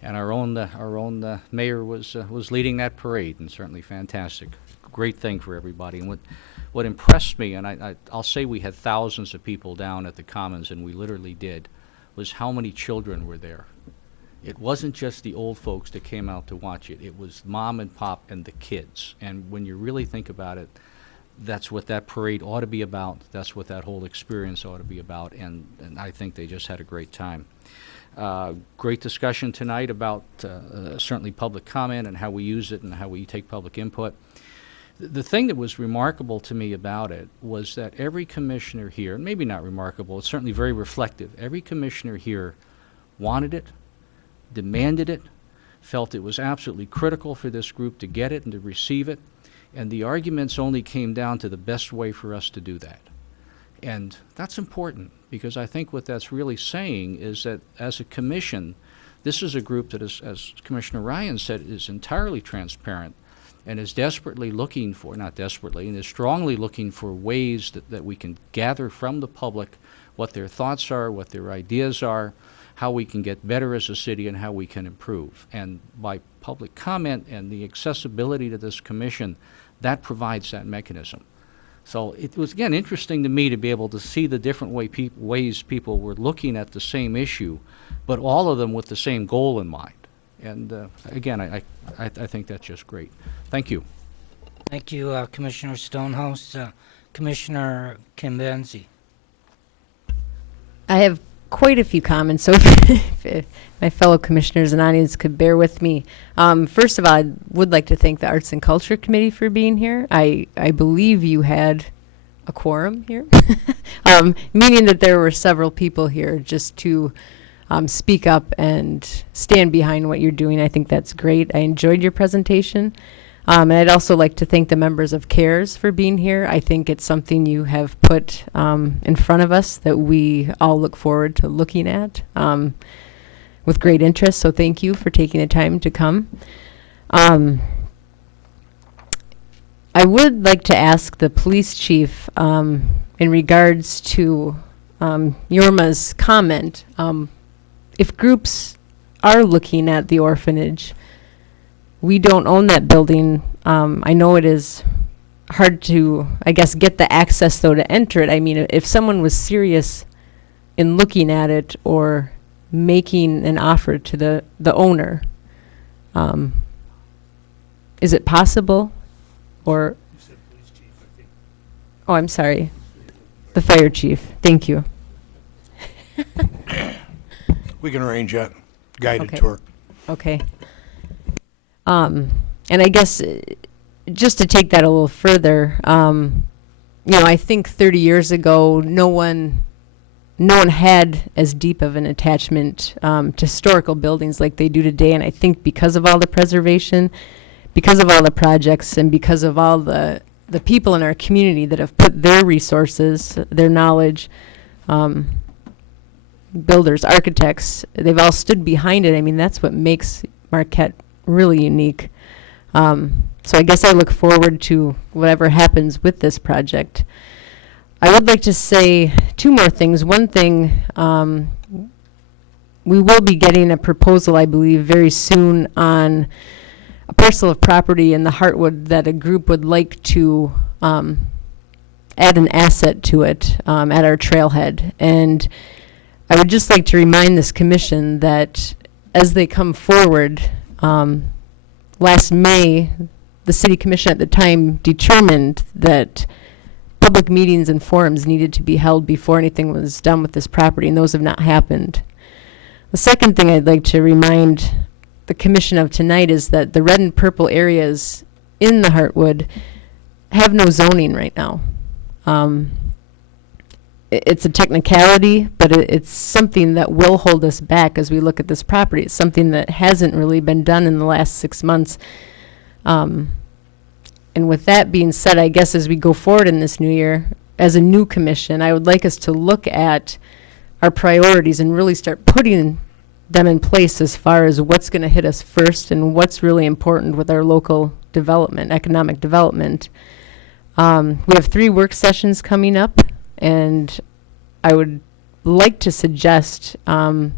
And our own mayor was leading that parade, and certainly fantastic. Great thing for everybody. And what impressed me, and I'll say we had thousands of people down at the Commons, and we literally did, was how many children were there. It wasn't just the old folks that came out to watch it. It was mom and pop and the kids. And when you really think about it, that's what that parade ought to be about. That's what that whole experience ought to be about. And I think they just had a great time. Great discussion tonight about certainly public comment and how we use it and how we take public input. The thing that was remarkable to me about it was that every commissioner here, and maybe not remarkable, it's certainly very reflective, every commissioner here wanted it, demanded it, felt it was absolutely critical for this group to get it and to receive it, and the arguments only came down to the best way for us to do that. And that's important, because I think what that's really saying is that as a commission, this is a group that is, as Commissioner Ryan said, is entirely transparent and is desperately looking for, not desperately, and is strongly looking for ways that we can gather from the public what their thoughts are, what their ideas are, how we can get better as a city, and how we can improve. And by public comment and the accessibility to this commission, that provides that mechanism. So it was, again, interesting to me to be able to see the different ways people were looking at the same issue, but all of them with the same goal in mind. And again, I think that's just great. Thank you. Thank you, Commissioner Stonehouse. Commissioner Kimbenzi? I have quite a few comments, so if my fellow commissioners and audience could bear with me. First of all, I would like to thank the Arts and Culture Committee for being here. I believe you had a quorum here, meaning that there were several people here just to speak up and stand behind what you're doing. I think that's great. I enjoyed your presentation. And I'd also like to thank the members of CARES for being here. I think it's something you have put in front of us that we all look forward to looking at with great interest. So thank you for taking the time to come. I would like to ask the police chief in regards to Yorma's comment, if groups are looking at the orphanage, we don't own that building. I know it is hard to, I guess, get the access, though, to enter it. I mean, if someone was serious in looking at it or making an offer to the owner. Is it possible? Or, oh, I'm sorry, the fire chief. Thank you. We can arrange that guided Okay. tour. Okay. And I guess just to take that a little further, I think 30 years ago, no one had as deep of an attachment to historical buildings like they do today. And I think because of all the preservation, because of all the projects, and because of all the people in our community that have put their resources, their knowledge, builders, architects, they've all stood behind it. I mean, that's what makes Marquette really unique. So I guess I look forward to whatever happens with this project. I would like to say two more things. One thing, we will be getting a proposal, I believe, very soon on a parcel of property in the Heartwood that a group would like to add an asset to it at our trailhead. And I would just like to remind this commission that as they come forward, last May, the city commission at the time determined that public meetings and forums needed to be held before anything was done with this property, and those have not happened. The second thing I'd like to remind the commission of tonight is that the red and purple areas in the Heartwood have no zoning right now. It's a technicality, but it's something that will hold us back as we look at this property. It's something that hasn't really been done in the last 6 months. And with that being said, I guess as we go forward in this new year, as a new commission, I would like us to look at our priorities and really start putting them in place as far as what's going to hit us first and what's really important with our local development, economic development. We have 3 work sessions coming up, and I would like to suggest that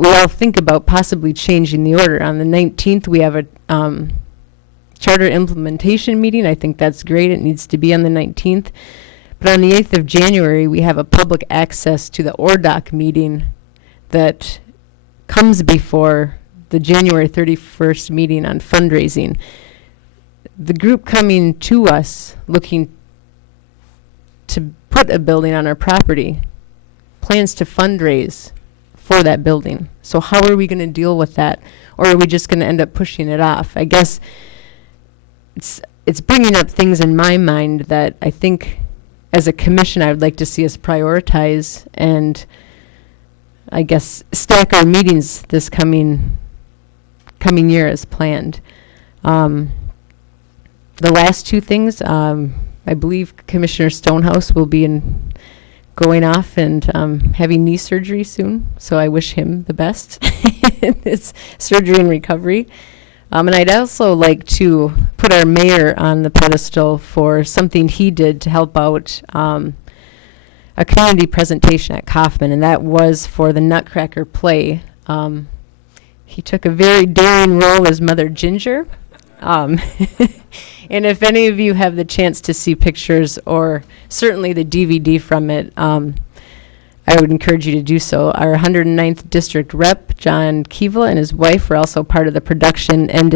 we all think about possibly changing the order. On the 19th, we have a charter implementation meeting. I think that's great. It needs to be on the 19th. But on the 8th of January, we have a public access to the ORDOC meeting that comes before the January 31st meeting on fundraising. The group coming to us looking to put a building on our property plans to fundraise for that building. So how are we going to deal with that? Or are we just going to end up pushing it off? I guess it's bringing up things in my mind that I think as a commission I would like to see us prioritize and I guess stack our meetings this coming year as planned. The last 2 things, I believe Commissioner Stonehouse will be going off and having knee surgery soon, so I wish him the best in his surgery and recovery. And I'd also like to put our mayor on the pedestal for something he did to help out a community presentation at Kaufman, and that was for the Nutcracker play. He took a very daring role as Mother Ginger. And if any of you have the chance to see pictures or certainly the DVD from it, I would encourage you to do so. Our 109th District Rep, John Kievela, and his wife were also part of the production, and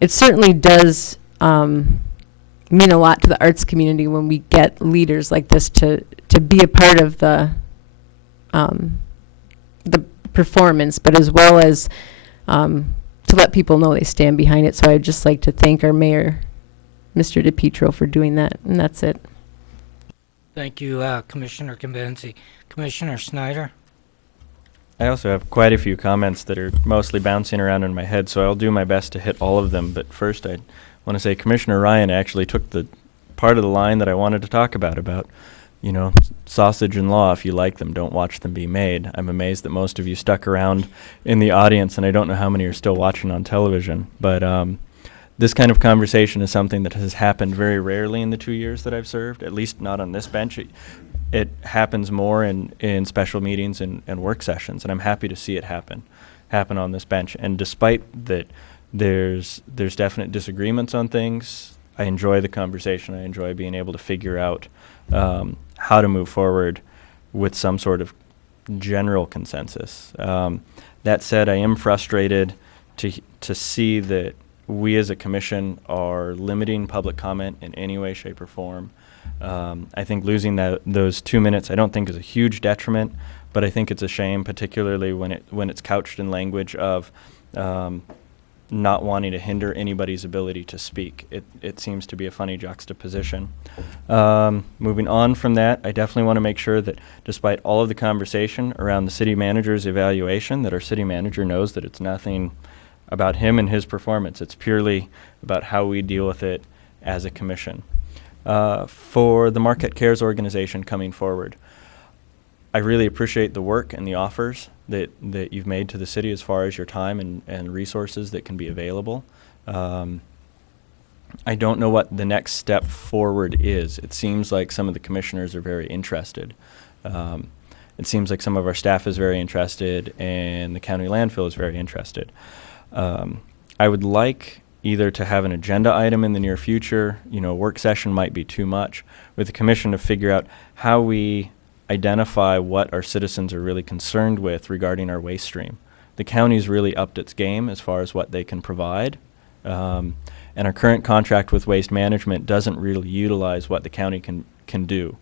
it certainly does mean a lot to the arts community when we get leaders like this to be a part of the performance, but as well as to let people know they stand behind it. So I'd just like to thank our mayor, Mr. DePietro, for doing that, and that's it. Thank you, Commissioner Convenzi. Commissioner Snyder? I also have quite a few comments that are mostly bouncing around in my head, so I'll do my best to hit all of them. But first, I want to say Commissioner Ryan actually took the part of the line that I wanted to talk about, sausage and law. If you like them, don't watch them be made. I'm amazed that most of you stuck around in the audience, and I don't know how many are still watching on television. But this kind of conversation is something that has happened very rarely in the 2 years that I've served, at least not on this bench. It happens more in special meetings and work sessions, and I'm happy to see it happen on this bench. And despite that there's definite disagreements on things, I enjoy the conversation. I enjoy being able to figure out how to move forward with some sort of general consensus. That said, I am frustrated to see that we as a commission are limiting public comment in any way, shape, or form. I think losing those 2 minutes I don't think is a huge detriment, but I think it's a shame, particularly when it's couched in language of not wanting to hinder anybody's ability to speak. It seems to be a funny juxtaposition. Moving on from that, I definitely want to make sure that despite all of the conversation around the city manager's evaluation, that our city manager knows that it's nothing about him and his performance. It's purely about how we deal with it as a commission. For the Marquette Cares organization coming forward, I really appreciate the work and the offers that you've made to the city as far as your time and resources that can be available. I don't know what the next step forward is. It seems like some of the commissioners are very interested. It seems like some of our staff is very interested, and the county landfill is very interested. I would like either to have an agenda item in the near future, a work session might be too much, with the commission to figure out how we identify what our citizens are really concerned with regarding our waste stream. The county's really upped its game as far as what they can provide, and our current contract with Waste Management doesn't really utilize what the county can do.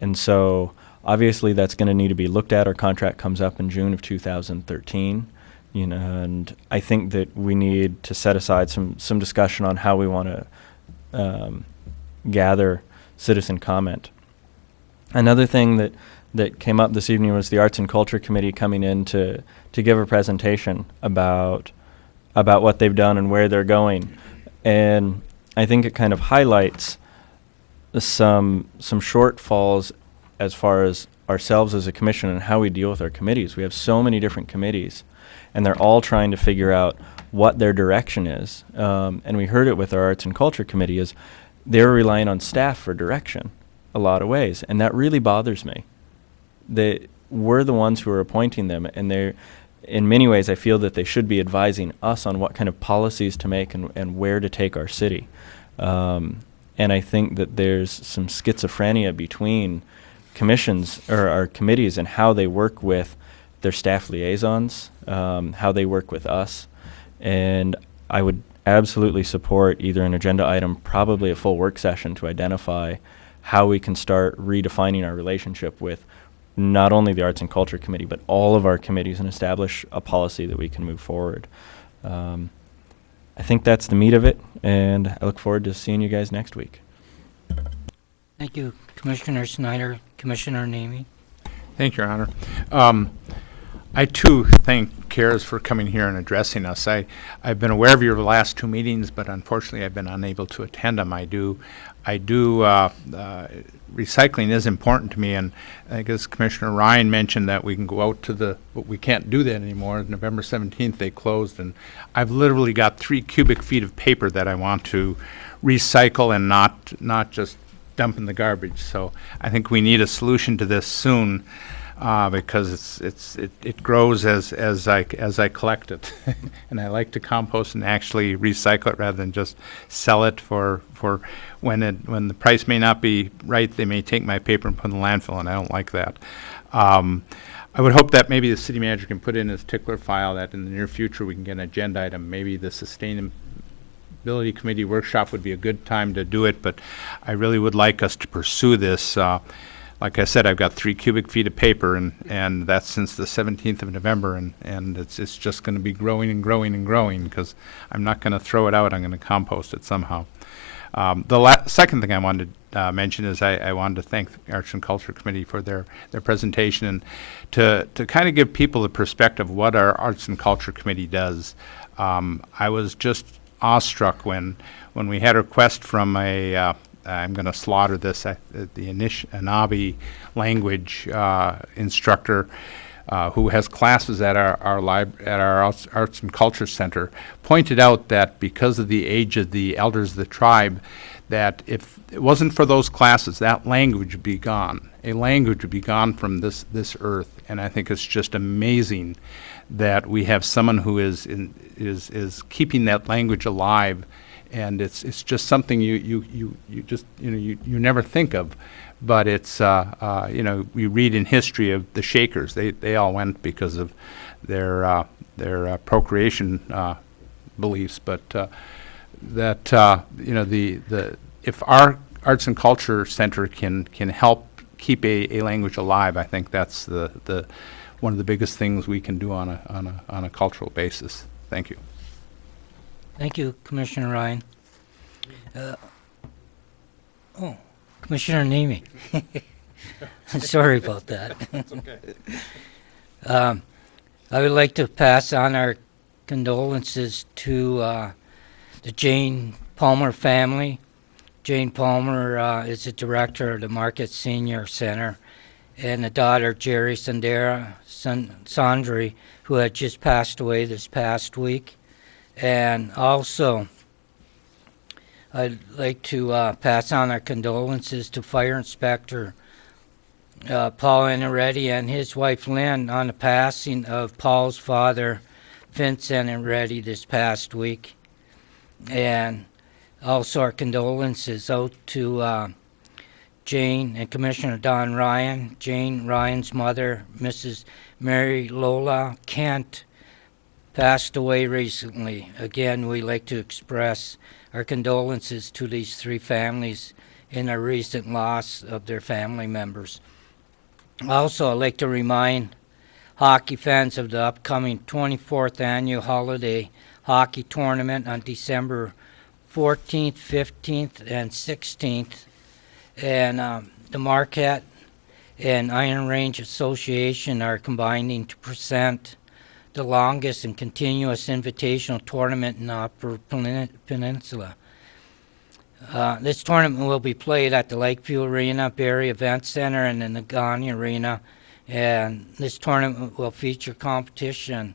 And so obviously that's going to need to be looked at. Our contract comes up in June of 2013. And I think that we need to set aside some discussion on how we want to gather citizen comment. Another thing that came up this evening was the Arts and Culture Committee coming in to give a presentation about what they've done and where they're going. And I think it kind of highlights some shortfalls as far as ourselves as a commission and how we deal with our committees. We have so many different committees, and they're all trying to figure out what their direction is. And we heard it with our Arts and Culture Committee is they're relying on staff for direction a lot of ways, and that really bothers me. We're the ones who are appointing them, and they're, in many ways, I feel that they should be advising us on what kind of policies to make and where to take our city. And I think that there's some schizophrenia between commissions or our committees and how they work with their staff liaisons, how they work with us. And I would absolutely support either an agenda item, probably a full work session to identify how we can start redefining our relationship with not only the Arts and Culture Committee, but all of our committees and establish a policy that we can move forward. I think that's the meat of it, and I look forward to seeing you guys next week. Thank you, Commissioner Snyder. Commissioner Namey. Thank you, Your Honor. I too thank CARES for coming here and addressing us. I've been aware of your last two meetings, but unfortunately I've been unable to attend them. Recycling is important to me, and I guess Commissioner Ryan mentioned that we can go out to but we can't do that anymore. November 17th they closed, and I've literally got 3 cubic feet of paper that I want to recycle and not just dump in the garbage. So I think we need a solution to this soon. Because it grows as I collect it, and I like to compost and actually recycle it rather than just sell it for when the price may not be right. They may take my paper and put it in the landfill, and I don't like that. I would hope that maybe the city manager can put in his tickler file that in the near future we can get an agenda item. Maybe the Sustainability Committee workshop would be a good time to do it, but I really would like us to pursue this. Like I said, I've got 3 cubic feet of paper, and that's since the 17th of November, and it's just going to be growing and growing and growing because I'm not going to throw it out. I'm going to compost it somehow. The second thing I wanted to mention is I wanted to thank the Arts and Culture Committee for their presentation and to kind of give people the perspective of what our Arts and Culture Committee does. I was just awestruck when we had a request from I'm going to slaughter this, the Anishinaabe language instructor who has classes at our Arts and Culture Center, pointed out that because of the age of the elders of the tribe, that if it wasn't for those classes, that language would be gone. A language would be gone from this earth, and I think it's just amazing that we have someone who is keeping that language alive and it's just something you just you never think of, but it's we read in history of the Shakers. They all went because of their procreation beliefs, but if our Arts and Culture Center can help keep a language alive, I think that's the one of the biggest things we can do on a cultural basis. Thank you. Thank you, Commissioner Ryan. Commissioner Nemi. Sorry about that. That's okay. I would like to pass on our condolences to the Jane Palmer family. Jane Palmer is the director of the Marquette Senior Center, and the daughter, Jerry Sandri, who had just passed away this past week. And also, I'd like to pass on our condolences to Fire Inspector Paul Ineretti and his wife Lynn on the passing of Paul's father, Vincent Ineretti, this past week. And also our condolences out to Jane and Commissioner Don Ryan. Jane Ryan's mother, Mrs. Mary Lola Kent, passed away recently. Again, we like to express our condolences to these three families in their recent loss of their family members. Also, I'd like to remind hockey fans of the upcoming 24th annual holiday hockey tournament on December 14th, 15th, and 16th. And the Marquette and Iron Range Association are combining to present the longest and continuous invitational tournament in the Upper Peninsula. This tournament will be played at the Lakeview Arena, Barrie Event Center, and in the Gagne Arena. And this tournament will feature competition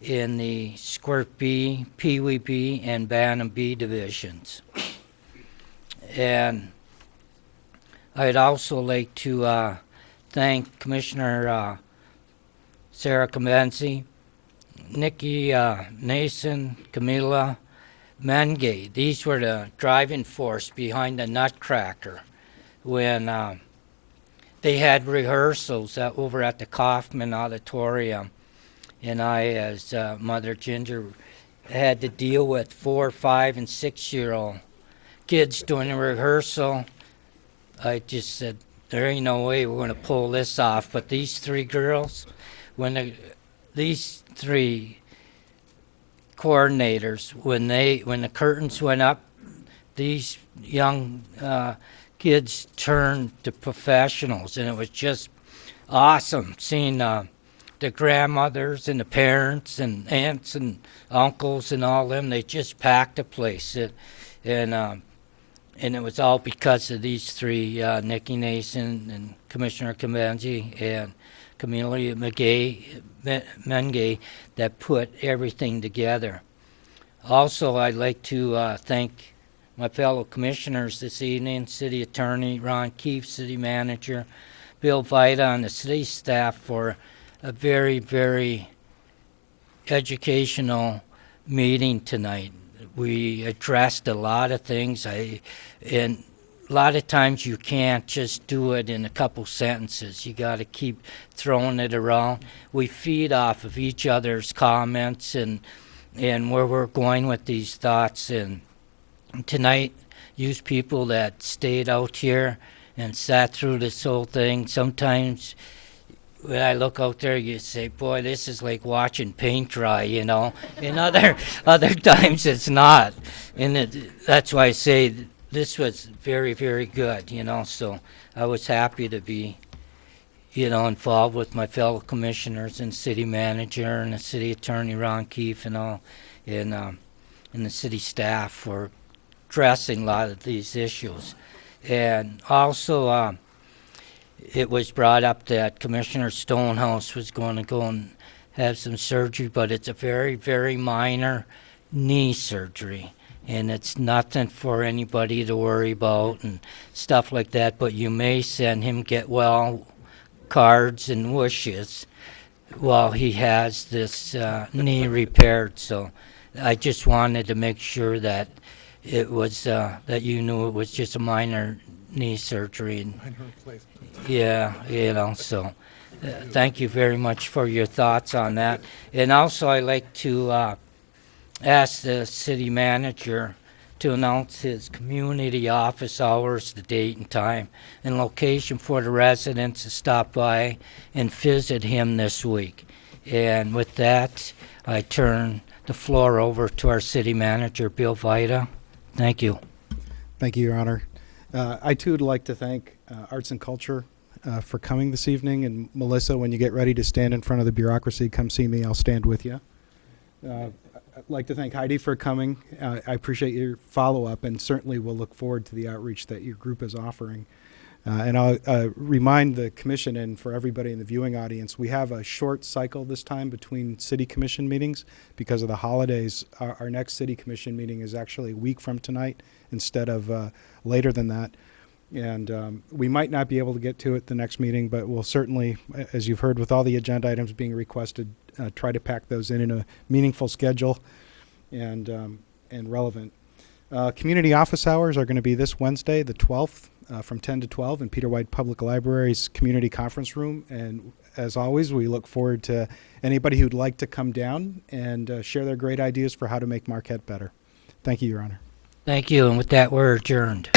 in the Squirt B, Pee Wee B, and Bantam B divisions. And I'd also like to thank Commissioner Sarah Kamenzi, Nikki Nason, Camila Menge. These were the driving force behind the Nutcracker when they had rehearsals over at the Kaufman Auditorium. And I, as Mother Ginger, had to deal with 4-, 5-, and 6-year-old kids doing the rehearsal. I just said, there ain't no way we're going to pull this off. But these three girls, these three coordinators, when the curtains went up, these young kids turned to professionals, and it was just awesome seeing the grandmothers and the parents and aunts and uncles and all them. They just packed the place, and it was all because of these three, Nikki Nason and Commissioner Kamenzi and Camilla Menge, that put everything together. Also, I'd like to thank my fellow commissioners this evening, City Attorney Ron Keefe, City Manager Bill Vida, and the city staff for a very, very educational meeting tonight. We addressed a lot of things, and a lot of times you can't just do it in a couple sentences. You got to keep throwing it around. We feed off of each other's comments and where we're going with these thoughts. And tonight, use people that stayed out here and sat through this whole thing. Sometimes when I look out there, you say, boy, this is like watching paint dry, you know. And other times it's not. And that's why I say this was very, very good, you know. So I was happy to be, involved with my fellow commissioners and city manager and the city attorney, Ron Keefe, and all, and the city staff for addressing a lot of these issues. And also, it was brought up that Commissioner Stonehouse was going to go and have some surgery, but it's a very, very minor knee surgery, and it's nothing for anybody to worry about and stuff like that. But you may send him get well cards and wishes while he has this knee repaired. So I just wanted to make sure that it was that you knew it was just a minor knee surgery. And, yeah, you know, so thank you very much for your thoughts on that. And also, I'd like to ask the city manager to announce his community office hours, the date and time, and location for the residents to stop by and visit him this week. And with that, I turn the floor over to our city manager, Bill Vita. Thank you. Thank you, Your Honor. I too would like to thank Arts and Culture for coming this evening. And Melissa, when you get ready to stand in front of the bureaucracy, come see me. I'll stand with you. I'd like to thank Heidi for coming. I appreciate your follow-up, and certainly we'll look forward to the outreach that your group is offering. And I'll remind the commission and for everybody in the viewing audience, we have a short cycle this time between city commission meetings because of the holidays. Our next city commission meeting is actually a week from tonight instead of later than that. And we might not be able to get to it the next meeting, but we'll certainly, as you've heard with all the agenda items being requested, try to pack those in a meaningful schedule and relevant. Community office hours are going to be this Wednesday, the 12th, from 10 to 12 in Peter White Public Library's Community Conference Room. And as always, we look forward to anybody who'd like to come down and share their great ideas for how to make Marquette better. Thank you, Your Honor. Thank you, and with that, we're adjourned.